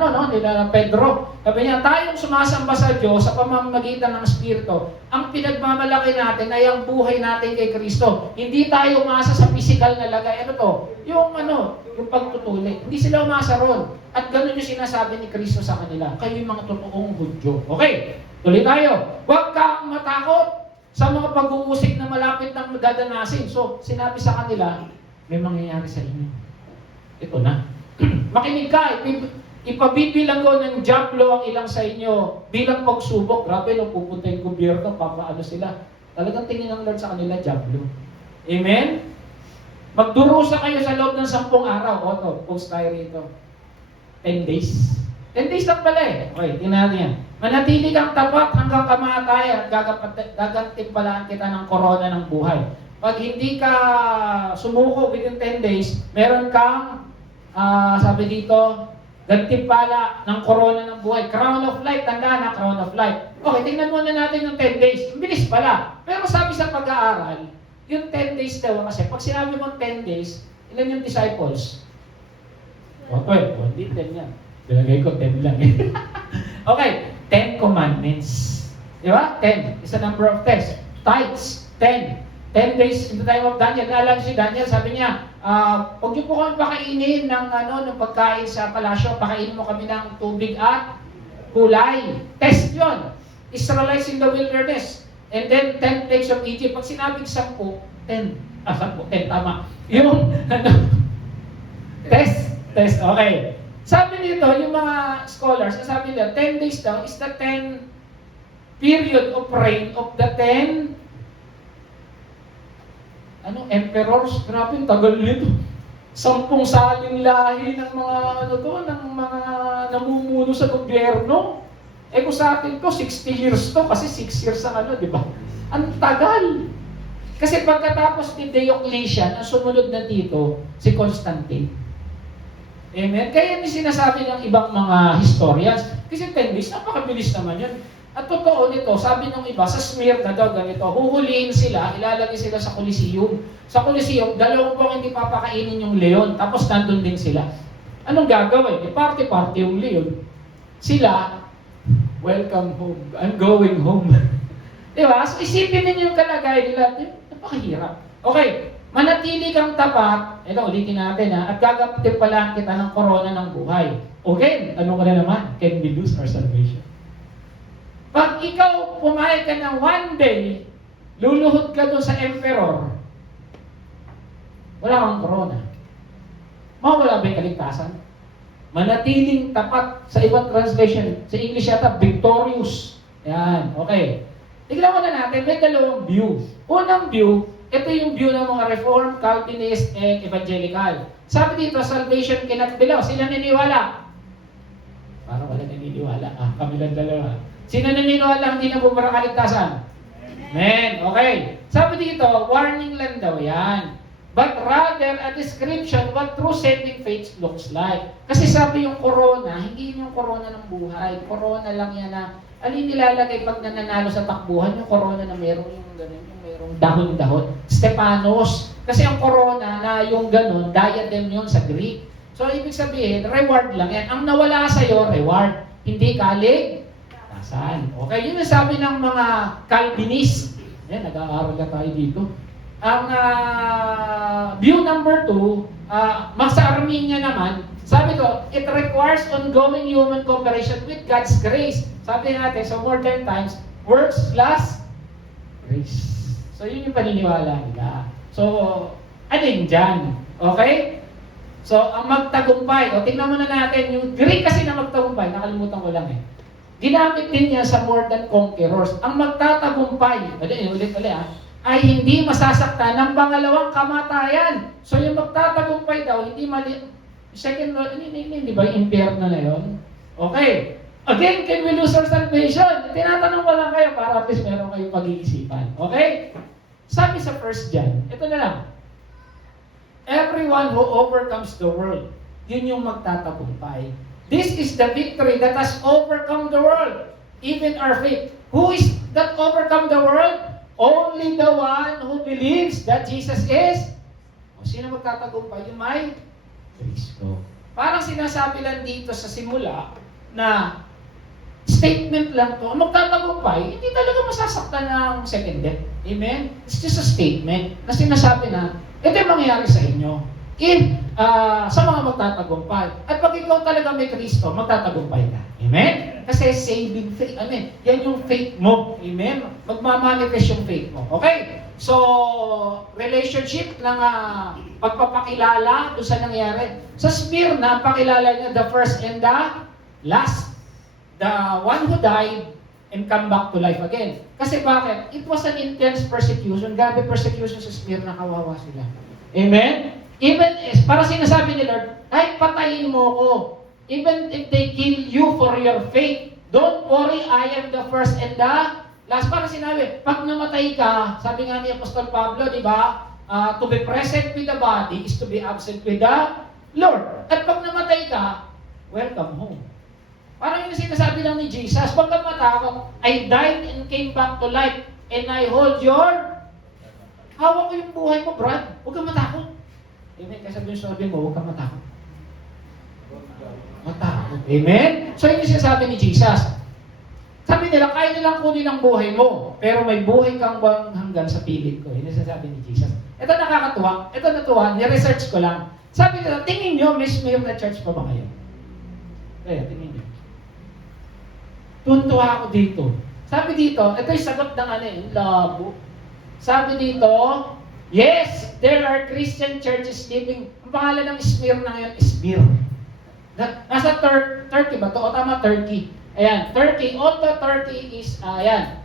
Pedro. Sabi niya, tayong sumasamba sa Diyos sa pamamagitan ng Espiritu. Ang pinagmamalaki natin ay ang buhay natin kay Kristo. Hindi tayo umasa sa physical na lagay. Yung pagtutuli. Hindi sila umasa ron. At ganun yung sinasabi ni Kristo sa kanila. Kayo yung mga totoong Hudyo. Okay, tuloy tayo. Huwag kang matakot sa mga pag-uusig na malapit ng dadanasin. So, sinabi sa kanila, may mangyayari sa inyo. Ito na. Makinig ka, ipabibilang ko ng jablo ang ilang sa inyo bilang pagsubok. Grabe, pupunta yung gobyerno, papaano sila. Talagang tingin ng Lord sa kanila, jablo. Amen? Magdurusa kayo sa loob ng 10 araw. Post tayo rito. 10 days. 10 days lang pala eh. Okay, tingnan natin yan. Manatili kang tapat hanggang kamatayan at gagantimpalaan kita ng korona ng buhay. Pag hindi ka sumuko within 10 days, meron kang, sabi dito, gantimpala ng korona ng buhay. Crown of life, tandaan na, crown of life. Okay, tingnan muna natin yung 10 days. Ang bilis pala. Pero sabi sa pag-aaral, yung 10 days daw, kasi pag sinabi mong 10 days, ilan yung disciples? 12. Hindi 10 yan. Bilagay ko 10 lang eh. Okay, 10 commandments. Di ba? 10 is a number of tests. Tithes, 10. 10 days in the time of Daniel. Naalala si Daniel, sabi niya, huwag niyo po kami pakainin ng pagkain sa palasyo, pakainin mo kami ng tubig at kulay. Test yun. Israelites in the wilderness. And then, 10 plagues of Egypt. Pag sinabing 10, 10 tama. Yung, test, okay. Sabi nito, yung mga scholars, sabi nila, 10 days daw is the 10 period of reign of the 10 emperors. Grabe, tagal nito. 10 saling lahi ng mga ng mga namumuno sa gobyerno. Kung sa atin to 60 years to kasi 6 years ang di ba? Ang tagal. Kasi pagkatapos ni Diocletian, ang sumunod na dito si Constantine. Amen. Kaya yung sinasabi ng ibang mga historians, kasi 10 days, napakabilis naman yun. At totoo nito, sabi ng iba, sa Smyrna daw ganito, huhulihin sila, ilalagay sila sa Coliseum. Sa Coliseum, 2 buwan hindi papakainin yung leon, tapos nandun din sila. Anong gagawin? Party-party yung leon. Sila, welcome home, I'm going home. Diba? So isipin ninyo yung kalagay nila, napakahirap. Okay, manatili kang tapat, ito ulitin natin at gagampalan kita ng korona ng buhay. Okay, ano ka na naman? Can we lose our salvation? Pag ikaw pumayag ka ng one day, luluhod ka doon sa emperor, wala kang corona. Mawala ba yung kaligtasan? Manatiling tapat sa ibang translation. Sa English yata, victorious. Yan, okay. Tignan mo na natin, may 2 view. Unang view, Ito yung view ng mga Reformed, Calvinist, and Evangelical. Sabi dito, salvation cannot be lost. Sila naniniwala? Parang wala naniniwala. Kami lang dalawa. Sino naniniwala hindi na bumara kaligtasan? Amen. Okay. Sabi dito, warning lang daw yan. But rather a description what true saving faith looks like. Kasi sabi yung corona, hindi yung corona ng buhay. Corona lang yan na, alin nilalagay pag nananalo sa takbuhan, yung corona na merong yung ganun, yung merong dahon-dahon. Stepanos. Kasi ang corona na yung ganun, diadem yun sa Greek. So, ibig sabihin, reward lang yan. Ang nawala sa'yo, reward. Hindi kaligtasan. Okay, yun yung sabi ng mga Calvinist. Yan, nag-aaral na tayo dito. Ang view number 2, sa Armenia naman, sabi ko, it requires ongoing human cooperation with God's grace. Sabi natin, so more than times, works plus grace. So yun yung paniniwala nila. So, alin dyan? Okay? So, ang magtagumpay, tingnan muna natin, yung Greek kasi na magtagumpay, nakalimutan ko lang ginamit din niya sa more than conquerors. Ang magtatagumpay, ulit ay hindi masasaktan ng pangalawang kamatayan. So yung magtatagumpay daw, hindi second, hindi ba yung impyerno na yun? Okay. Again, can we lose our salvation? Tinatanong ko lang kayo para at least meron kayong pag-iisipan. Okay? Sabi sa 1 John, ito na lang. Everyone who overcomes the world, yun yung magtatagumpay. This is the victory that has overcome the world, even our faith. Who is that overcome the world? Only the one who believes that Jesus is. Sino magtatagumpay? Yung may Kristo. Parang sinasabi lang dito sa simula na statement lang to. Ang magtatagumpay, hindi talaga masasaktan ng second death. Amen? It's just a statement na sinasabi na ito yung mangyayari sa inyo. Sa mga magtatagumpay. At pag ikaw talaga may Kristo, magtatagumpay ka. Amen? Kasi saving faith. Amen? Yan yung faith mo. Amen? Magmamanifest yung faith mo. Okay? So, relationship ng pagpapakilala doon sa nangyari. Sa Smyrna, ang pakilala niya, the first and the last. The one who died and come back to life again. Kasi bakit? It was an intense persecution. Grabe persecution sa Smyrna, kawawa sila. Amen? Even, para sinasabi ni Lord, kahit patayin mo ko, even if they kill you for your faith, don't worry, I am the first and the last. Para sinabi, pag namatay ka, sabi nga ni Apostol Pablo, di ba, to be present with the body is to be absent with the Lord. At pag namatay ka, welcome home. Parang yung sinasabi lang ni Jesus, pag matakot, I died and came back to life, and I hold your, hawak ko yung buhay mo, Brad. Huwag kang matakot. Amen? Kasi sabi mo, huwag kang matakot. Matakot. Amen? So yun yung sinasabi ni Jesus. Sabi nila, kaya nilang kunin ang buhay mo, pero may buhay kang bang hanggang sa pilit ko. Yun yung sinasabi ni Jesus. Ito nakakatuwa. Ito natuwa. Ni-research ko lang. Sabi nila, tingin nyo, may Smyrna Church pa ba kayo? Kaya, tingin nyo. Tuntua ako dito. Sabi dito, ito yung sagot ng labo. Sabi dito, yes, there are Christian churches living. Ang pangalan ng Smyrna ngayon is Smyrna. Nasa Turkey ba ito? O tama, Turkey. Ayan, Turkey. Although Turkey is, ayan.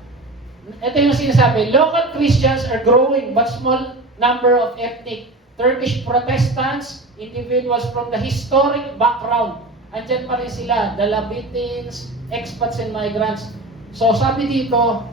Ito yung sinasabi, local Christians are growing but small number of ethnic Turkish Protestants, individuals from the historic background. Andyan pa rin sila, the Labitins, expats and migrants. So sabi dito,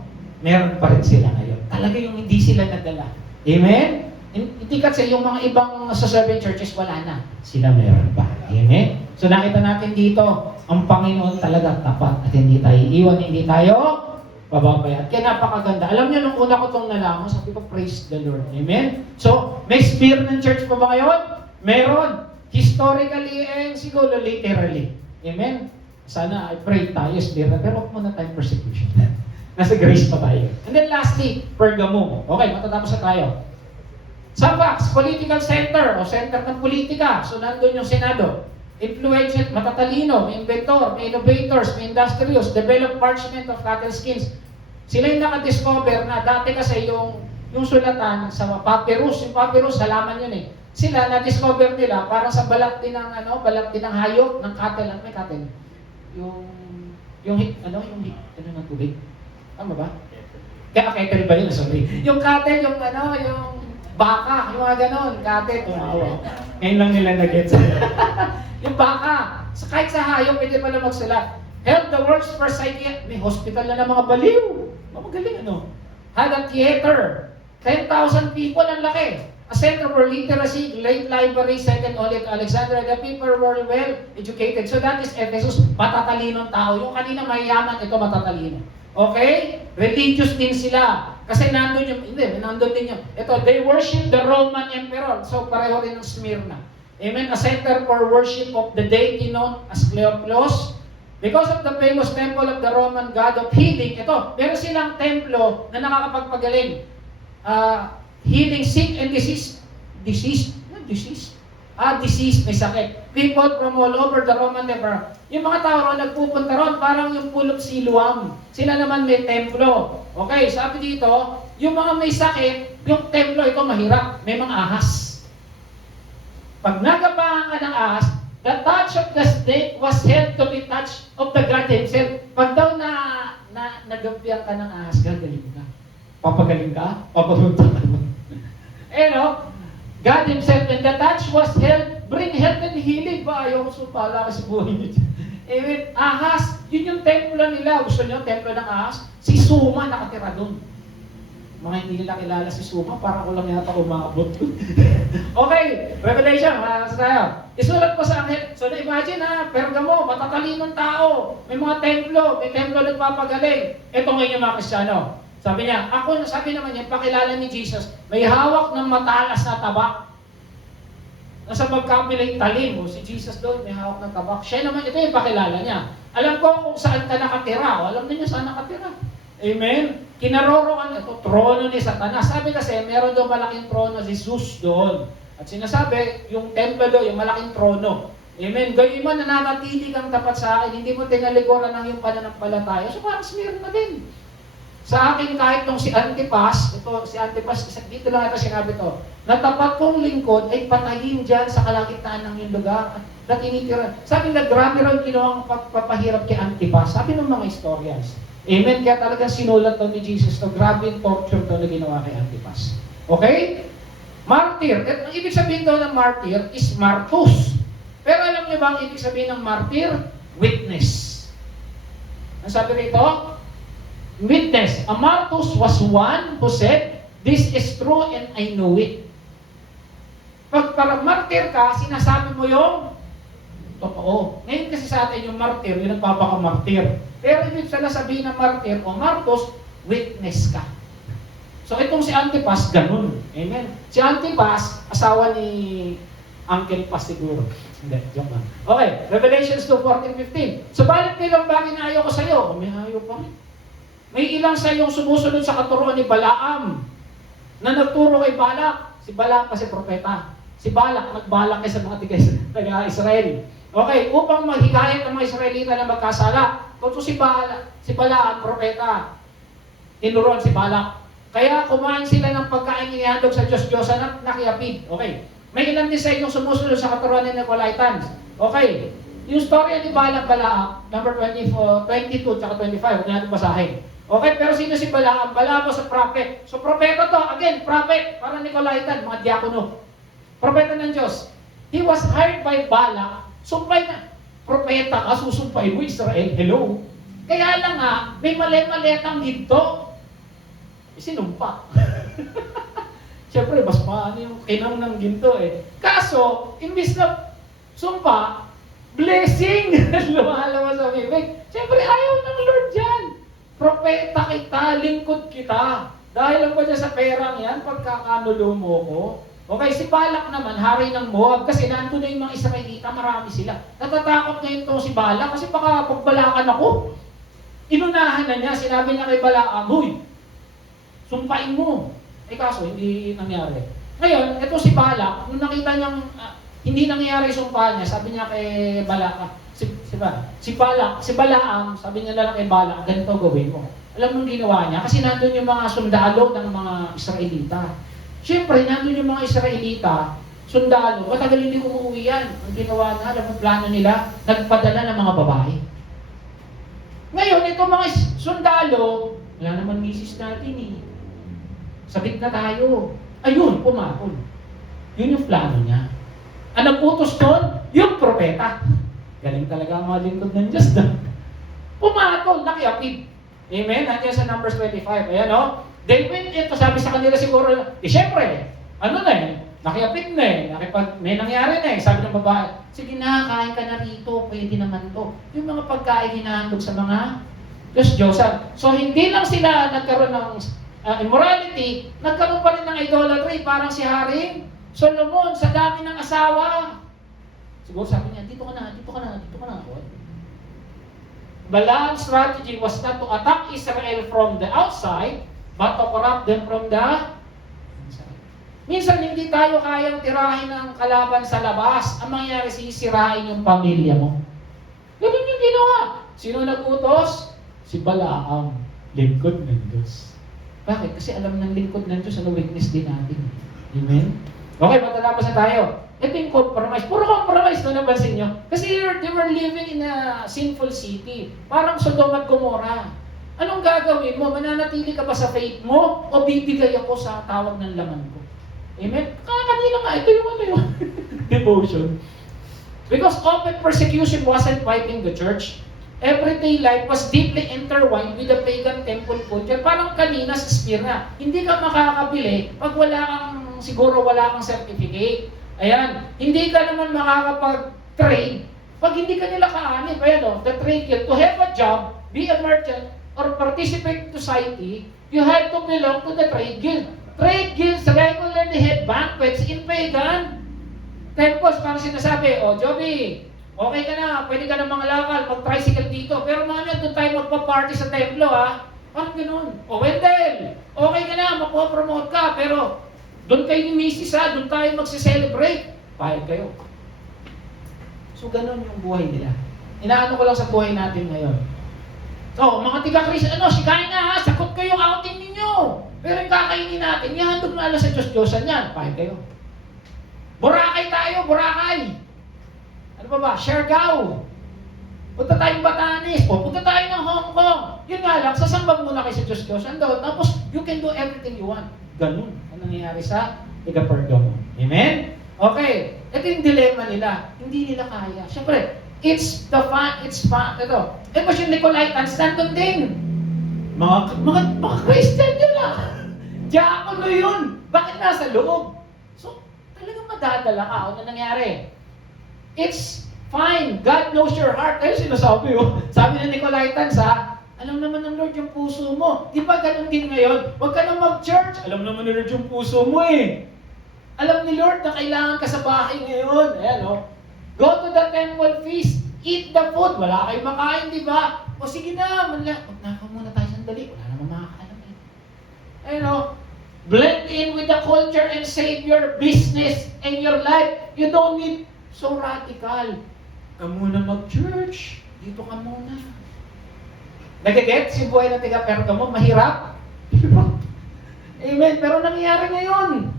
meron pa rin sila ngayon. Talaga yung hindi sila nadala. Amen? Hindi kasi yung mga ibang sa seven churches, wala na. Sila meron pa. Amen? So nakita natin dito, ang Panginoon talaga tapat at hindi tayo iiwan, hindi tayo pababayaan. Kaya napakaganda. Alam niyo, nung una ko itong nalaman, sabi ko, praise the Lord. Amen? So, may Smyrna Church pa ba ngayon? Meron. Historically and siguro literally. Amen? Sana, I pray tayo, Smyrna, pero huwag muna tayong persecution. Nasa grace pa tayo. And then lastly, Pergamum. Okay, matatapos na tayo. Sambaks, political center o center ng politika. So, nandun yung Senado. Influential, matatalino, may inventor, may innovators, may industrious, develop parchment of cattle skins. Sila yung nakadiscover na dati kasi yung sulatan sa papyrus, yung papyrus, halaman yun eh. Sila, na-discover nila, parang sa balat din ng hayop, ng cattle, may cattle. Yung ng tubig. Tama ba? Kaya kettle ba yun? Sorry. Yung cattle, yung Baka, yung mga ganon, kate, tumawa. Ngayon lang nila nag-gets. Yung baka, kahit sa hayop, pwede pala magsulat. Help the world's first psychiatrist. May hospital na ng mga baliw. Magaling ano. Had a theater. 10,000 people, ang laki. A center for literacy, late library, second only to Alexandria. The people were well educated. So that is Ephesus, matatalinong tao. Yung kanina mayayaman, ito matatalino. Okay? Religious din sila. Kasi nandun din yung, ito, they worship the Roman Emperor. So pareho rin ng Smyrna. Amen? A center for worship of the deity known as Cleophas. Because of the famous temple of the Roman god of healing, ito, meron silang templo na nakakapagpagaling. Healing sick and disease. Disease, may sakit. People from all over the Roman Empire. Yung mga tao ron, nagpupunta ron, parang yung pulot siluam. Sila naman may templo. Okay, sabi dito, yung mga may sakit, yung templo ito mahirap. May mga ahas. Pag nagapahan ka ng ahas, the touch of the snake was held to be touch of the God himself. Pag daw nagampihan ka ng ahas, gagaling ka. Papagaling ka? Papapunta ka naman. God himself, and the touch was held, bring health and healing. Ba, ayaw ko supala kasi buhay niyo. Ahas, yun yung templo nila. Gusto niyo templo ng ahas? Si Suma nakatira doon. Mga hindi nila kilala si Suma, parang ko lang yata umabot. Okay, Revelation, malas tayo. Isulat ko sa akin. So imagine Pergamo, matatalinong tao. May mga templo, may templo nagpapagaling. Ito ngayon yung mga Kristiyano. Sabi naman niya, pakilala ni Jesus, may hawak ng matalas na tabak. Nasa magkapilang talim, si Jesus doon, may hawak ng tabak. Siya naman, ito yung pakilala niya. Alam ko kung saan ka nakatira, alam niyo saan nakatira. Amen? Kinaroroan ito, trono ni Satanas. Sabi kasi, meron doon malaking trono si Jesus doon. At sinasabi, yung templo doon, yung malaking trono. Amen? Gayun man, nananatili kang tapat sa akin, hindi mo tinalikuran ng iyong pananampalataya. So parang smear na din. Sa akin, kahit nung si Antipas, dito lang ito sinabi to, na tapat kong lingkod ay patayin dyan sa kalagitnaan ng yung lugar na tinitira. Sabi na grabe rin ginawang pagpapahirap kay Antipas. Sabi ng mga historians. Amen? Kaya talagang sinulat to ni Jesus to grabe yung torture to na ginawa kay Antipas. Okay? Martyr. Ang ibig sabihin daw ng martyr is martus. Pero alam niyo ba ang ibig sabihin ng martyr? Witness. Ang sabi rito, witness. A martus was one who said, this is true and I know it. Pag parang martyr ka, sinasabi mo yung totoo. Ngayon kasi sa atin yung martyr, yung nagpapaka-martyr. Pero ibig sabihin ng martyr o martus, witness ka. So itong si Antipas, ganun. Amen. Si Antipas, asawa ni Uncle Pas siguro. Hindi, joke lang. Okay, Revelations 2:14-15. So bakit nilang bagay na ayaw ko sa'yo? May ayaw pa rin. May ilang sa iyong sumusunod sa katuruan ni Balaam na nagturo kay Balak. Si Balaam kasi propeta. Si Balak, nagbalak kay sa mga taga-Israel. Okay, upang maghikayat ang mga Israelita na magkasala. Kung si Balaam, propeta, tinuruan si Balak. Kaya kumain sila ng pagkain inihandog sa Diyos-Diyosan at nakiyapid. Okay, may ilang din sa inyong sumusunod sa katuruan ni Nicolaitans. Okay, yung storya ni Balaam, number 22 at 25, huwag natin basahin. Okay, pero sino si Balaam? Balaam was a prophet. So, propeta to. Again, prophet. Para Nicolaitan, mga diakono. Propeta ng Diyos. He was hired by Balak. Sumpay na. Propeta ka, susumpay mo Israel. Hello? Kaya lang may mali-malitang ginto. Sinumpa. Siyempre, mas paano yung kinang ng ginto Kaso, imbis na sumpa, blessing! Lumalabas sa bibig. Siyempre, ayaw ng Lord dyan. Propeta kita, lingkod kita. Dahil lang ba dyan sa perang yan, pagkakanulo mo ko? Okay, si Balak naman, hari ng Moab, kasi nandun na yung mga Israelita, marami sila. Natatakot ngayon to si Balak, kasi baka pagbalakan ako. Inunahan na niya, sinabi niya kay Balaam, huy, sumpain mo. Kaso, hindi nangyari. Ngayon, ito si Balak, nung nakita niyang hindi nangyari sumpahan niya, sabi niya kay Balak, si Balaam, sabi niya na lang kay Balak, ganito gawin mo. Alam mo ginawa niya? Kasi nandun yung mga sundalo ng mga Israelita. Siyempre, nandun yung mga Israelita, sundalo, matagal hindi umuwi yan. Ang ginawa na, alam mo plano nila, nagpadala ng mga babae. Ngayon, itong mga sundalo, wala naman misis natin Sabit na tayo. Ayun, pumatol. Yun yung plano niya. Ang nag-utos doon, yung propeta. Galing talaga ang mga lingkod ng Diyos doon. Pumatol, nakiapid. Amen? Nandiyan sa Numbers 25. Ayan, no? They went into, sabi sa kanila siguro, siyempre, ano na eh, nakiapid na eh, may nangyari na eh. Sabi ng babae, sige na, kain ka na rito, pwede naman to. Yung mga pagkain hinahandog sa mga Diyos-Diyosan. So, hindi lang sila nagkaroon ng immorality, nagkaroon pa rin ng idolatry, parang si Haring Solomon, sa dami ng asawa. Siguro sabi niya, dito ka na. Balaam's strategy was not to attack Israel from the outside, but to corrupt them from the inside. Minsan hindi tayo kayang tirahin ng kalaban sa labas. Ang mangyayari, sisirain yung pamilya mo. Ganun yung ginawa. Sino nag-utos? Si Balaam, lingkod ng Diyos. Bakit? Kasi alam ng lingkod ng Diyos, ano weakness din natin. Amen? Okay, matatapos na tayo. Ito yung compromise. Puro compromise na napansin nyo. Kasi they were living in a sinful city. Parang Sodom at Gomorrah. Anong gagawin mo? Mananatili ka ba sa faith mo? O bibigay ako sa tawag ng laman ko? Amen? Kanina nga, ito yung devotion. Because open persecution wasn't fighting the church. Everyday life was deeply intertwined with the pagan temple culture. Parang kanina sa Smyrna, hindi ka makakabili pag siguro wala kang certificate. Ayan, hindi ka naman makakapag-trade pag hindi ka nila kaanib. Ayan o, the trade guild. To have a job, be a merchant, or participate in society, you have to belong to the trade guild. Trade guilds regularly had banquets in pagan temples. Parang sinasabi, Joby, okay ka na, pwede ka na mga lakal, mag-tricycle dito. Pero mamaya doon tayo magpa-party sa templo, ha? Parang ganoon. Wendell, okay ka na, mapopromote ka, pero doon kayo ni Mrs. doon tayo magse-celebrate. Pahit kayo. So, ganun yung buhay nila. Inaano ko lang sa buhay natin ngayon. So, mga tiga-Chris, sikain na ha, sakot ko yung outing ninyo. Pero yung kakainin natin, ihandog na lang sa Diyos-Diyosan yan. Pahit kayo. Boracay tayo, Boracay. Ano ba? Siargao. Punta tayong Batanes. Punta tayo ng Hong Kong. Yun nga lang, sasambag muna kayo sa Diyos-Diyosan daw. Tapos, you can do everything you want. Ganun ang nangyayari sa taga-Pergamo. Amen? Okay. Ito yung dilemma nila. Hindi nila kaya. Siyempre, it's fun. Ito. Eh, mas yung Nicolaitans, nandun din. Mga Christian yun ah. Diakono yun. Bakit nasa loob? So, talagang madadala ka. Ano nangyari? It's fine. God knows your heart. Ayun sinasabi oh. Sabi ng Nicolaitans alam naman ng Lord yung puso mo. Di ba ganun din ngayon? Huwag ka na mag-church. Alam naman ng Lord yung puso mo eh. Alam ni Lord na kailangan ka sa bahay ngayon. Ayan Go to the temple feast. Eat the food. Wala kayong makain, di ba? O sige na. Magnakaw muna tayo sandali. Wala naman makakaalam eh. Ayan blend in with the culture and save your business and your life. You don't need so radical. Ka muna mag-church. Dito ka muna. Nagigets yung buhay ng taga-Pergamo? Mahirap? Amen. Pero nangyayari ngayon.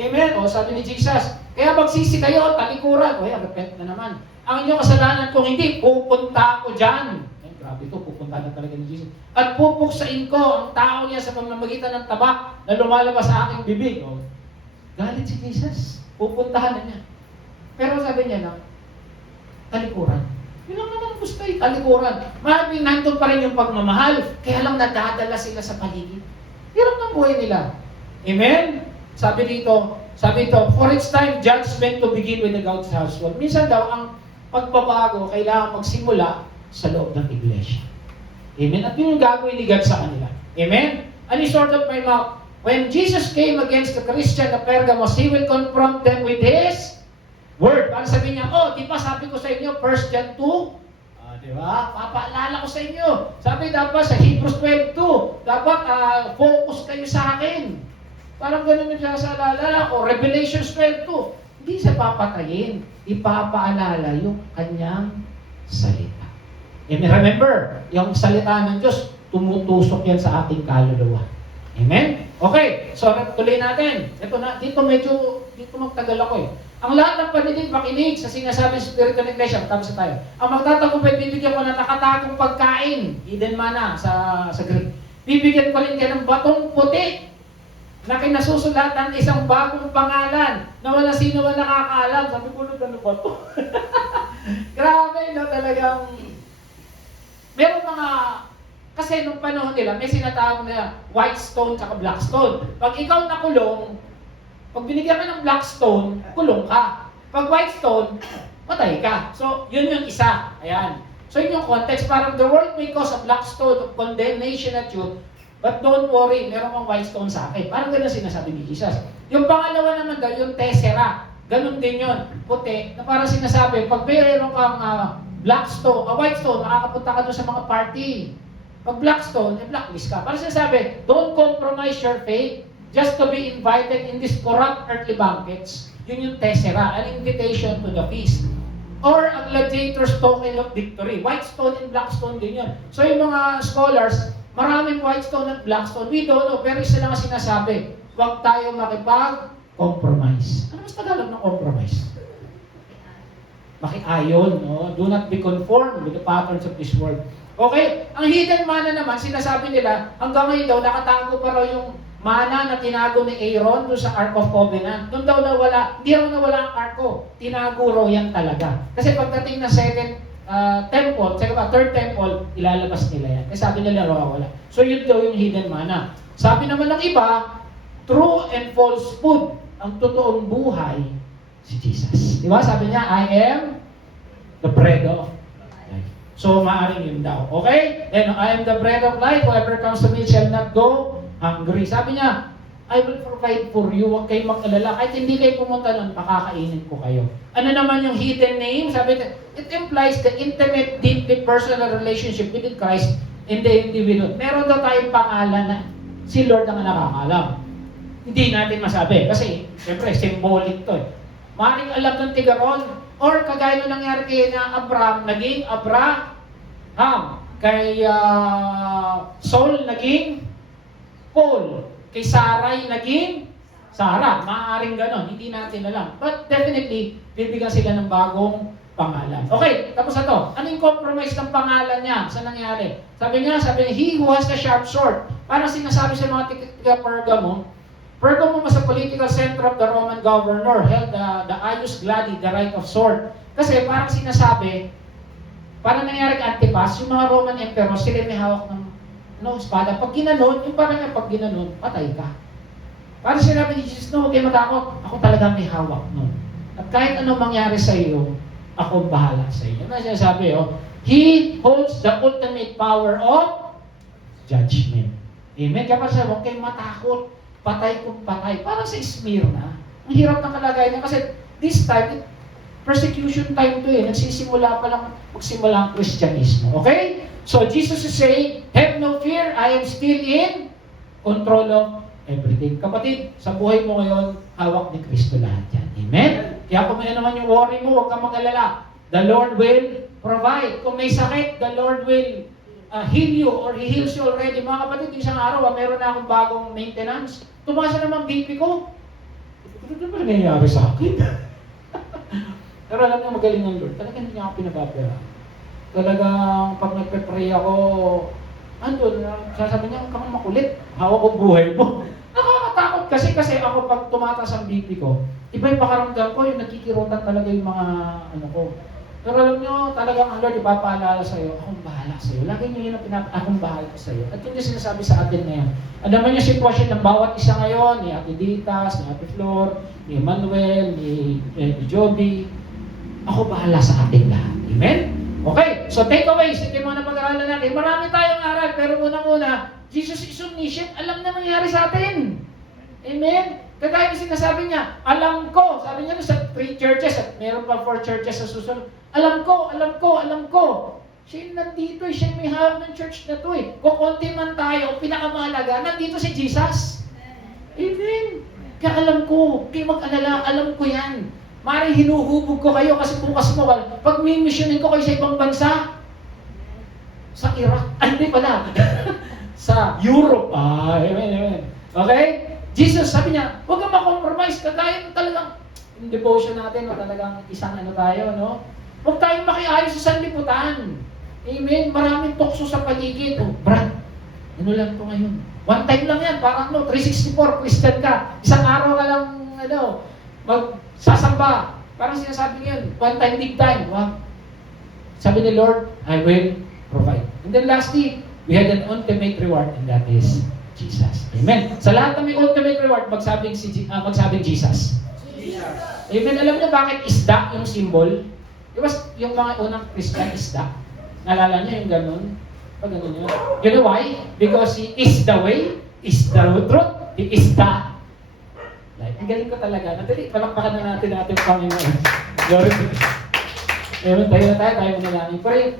Amen. Sabi ni Jesus, kaya magsisi kayo, talikuran. Repent na naman. Ang inyong kasalanan, kung hindi, pupunta ako dyan. Grabe ito, pupunta na talaga ni Jesus. At pupuksain ko ang tao niya sa pamamagitan ng tabak na lumalabas sa aking bibig. Galit si Jesus. Pupuntahan na niya. Pero sabi niya talikuran. Yun lang naman gusto talikuran. Maraming nandun pa rin yung pagmamahal. Kaya lang nadadala sila sa paligid. Hirap ng buhay nila. Amen? Sabi dito, for its time, judgment to begin with the God's household. Minsan daw, ang pagbabago, kailangan magsimula sa loob ng iglesia. Amen? At yun yung gagawin ni God sa kanila. Amen? And he sort of my mouth. When Jesus came against the Christian of Pergamos, he will confront them with his word. Para sabihin niya, di ba sabi ko sa inyo, 1 John 2? Di ba? Papaalala ko sa inyo. Sabi dapat sa Hebrews 12:2, dapat focus kayo sa akin. Parang ganun yung sasaalala. O Revelations 12:2. Hindi siya papatayin. Ipapaalala yung kanyang salita. And remember, yung salita ng Diyos, tumutusok yan sa ating kaluluwa. Amen? Okay, so tuloy natin. Ito na, dito magtagal ako eh. Ang lahat ng paninig, makinig sa sinasabi ng Espiritu ng Iglesia. Tapos tayo. Ang magtatagumpay, bibigyan ko ng nakatagong pagkain. Hidden manna sa Greek. Bibigyan ko rin kayo ng batong puti. na kinasusulatan isang bagong pangalan na wala sino man nakakaalam. Sabi ko, ano ba to? Grabe, no? Talagang, meron mga, kasi nung panahon nila, may sinatawag na white stone at black stone. Pag ikaw nakulong, pag binigyan ka ng black stone, kulong ka. Pag white stone, patay ka. So, yun yung isa. Ayan. So, yun yung context. Parang the world may cause a black stone of condemnation at you, but don't worry, meron kang white stone sa akin. Parang ganun sinasabi ni Jesus. Yung pangalawa naman daw, yung tessera. Ganun din yun. Puti, na parang sinasabi, pag meron kang black stone, white stone, makakapunta ka doon sa mga party. Pag black stone, blacklist ka. Parang sinasabi, don't compromise your faith just to be invited in these corrupt earthly banquets. Yun yung tessera, an invitation to the feast. Or a gladiator's token of victory. White stone and black stone din yun. So yung mga scholars, maraming white stone at black stone. We don't know, pero isa lang ang sinasabi, huwag tayo makipag-compromise. Ano mas Tagalog ng compromise? Makiayon, no? Do not be conformed with the patterns of this world. Okay, ang hidden manna naman, sinasabi nila, hanggang ngayon daw, nakatago pa raw yung mana na tinago ni Aaron doon sa Ark of Covenant. Doon daw nawala, hindi raw nawala ang arko. Tinago raw yan talaga. Kasi pagdating na third temple, ilalabas nila yan. Kasi sabi nila raw wala. So yun daw yung hidden manna. Sabi naman ng iba, true and false food. Ang totoong buhay, si Jesus. Di ba? Sabi niya, I am the bread of life. So maaaring yun daw. Okay? Then, I am the bread of life. Whoever comes to me shall not go hungry. Sabi niya, I will provide for you. Huwag kayong mag-alala. Kahit hindi kayo pumunta nun, pakakainin ko kayo. Ano naman yung hidden name? Sabi niya, it implies the intimate, deeply personal relationship with Christ in the individual. Meron daw tayong pangalan na si Lord ang nakakalam. Hindi natin masabi. Kasi, siyempre, symbolic to. Maring alam ng tigaron. Or kagaya nung nangyari kay na Abraham, naging Abraham. Kay Saul, naging Paul. Kay Sarai, naging Sarah. Maaaring ganon. Hindi natin alam. But definitely, bibigyan sila ng bagong pangalan. Okay, tapos na to. Ano yung compromise ng pangalan niya? Saan nangyari? Sabi niya, he who has the sharp sword. Parang sinasabi sa mga tiga-Pergamum, Pergamum was a political center of the Roman governor, held the ius gladi, the right of sword. Kasi parang sinasabi, parang nangyari kay Antipas, yung mga Roman emperor, sila may hawak ng espada. Pag ginanon, yung parang pag ginanon, patay ka. Parang sinabi ni Jesus, no, huwag kayo matakot, ako talaga may hawak nun. At kahit anong mangyari sa iyo, ako bahala sa iyo. Ano sinasabi, he holds the ultimate power of judgment. Amen? Kaya parang sabi, huwag kayong matakot. Patay kung patay. Parang sa Smyrna, ang hirap ng kalagayan niya kasi this time, persecution time to nagsisimula pa lang magsimula ang Kristyanismo. Okay? So Jesus is saying, have no fear, I am still in control of everything. Kapatid, sa buhay mo ngayon, hawak ni Kristo lahat yan. Amen? Kaya kung may naman yung worry mo, huwag kang mag-alala. The Lord will provide. Kung may sakit, the Lord will heal you or He heals you already. Mga kapatid, isang araw, meron na akong bagong maintenance. Tumaas na naman BP ko. Ito ba nangyayari sa akin? Pero alam niyo, magaling ng Lord. Talagang hindi niya ako pinababera. Talagang pag nagpe-pray ako, andun, sasabi niya, huwag kang makulit. Hawak ko buhay mo. Nakakatakot kasi ako pag tumataas ang BP ko, iba yung pakaramdam ko, yung nagkikirutan talaga yung mga ko. Pero alam nyo, talagang ang Lord ipapaalala sa'yo, akong bahala sa'yo. Lagi nyo yun ang akong bahala sa'yo. At yun yung sinasabi sa atin ngayon. Ano naman yung sitwasyon ng bawat isa ngayon, ni Ate Ditas, ni Ate Flor, ni Emmanuel, ni Joby. Ako bahala sa ating lahat. Amen? Okay, so takeaways, ito yung mga napag-aaralan natin. Marami tayong aral, pero unang-una, Jesus is omniscient, alam na nangyari sa atin. Amen? Kagaya yung sinasabi niya, alam ko, sabi niya sa 3 churches, at meron pa 4 churches sa susunod, alam ko. Siya yung nandito, siya yung may hawak ng church na to Kung konti man tayo, pinakamahalaga, nandito si Jesus. Amen. Kaya alam ko, kayo mag-alala, alam ko yan. Maring hinuhubog ko kayo kasi bukas mo, pag may missionin ko kayo sa ibang bansa, sa Iraq, hindi pala, sa Europe. Amen. Okay? Jesus, sabi niya, huwag kang makompromise, kagaya talagang yung devotion natin, talagang isang tayo, no? Huwag tayong makiayos sa sanlibutan. Amen? Maraming tukso sa paligid. Brad, ano lang to ngayon? One time lang yan, parang 364, Christian ka. Isang araw ka lang, magsasamba. Parang sinasabi yun, one time, big time. Wow. Sabi ni Lord, I will provide. And then lastly, we had an ultimate reward, and that is Jesus. Amen. Sa lahat ng may ultimate reward, magsabing Jesus. Amen. Alam niyo bakit isda yung symbol? Diba yung mga unang Christian isda? Nalala niyo yung ganun? Pag ganun yun. You know why? Because He is the way, is the truth, He is the life. Ang galing ko talaga. Nadali, palakpakan na natin Panginoon. Glory to God. Amen. Tayo na tayo manalangin. Pray.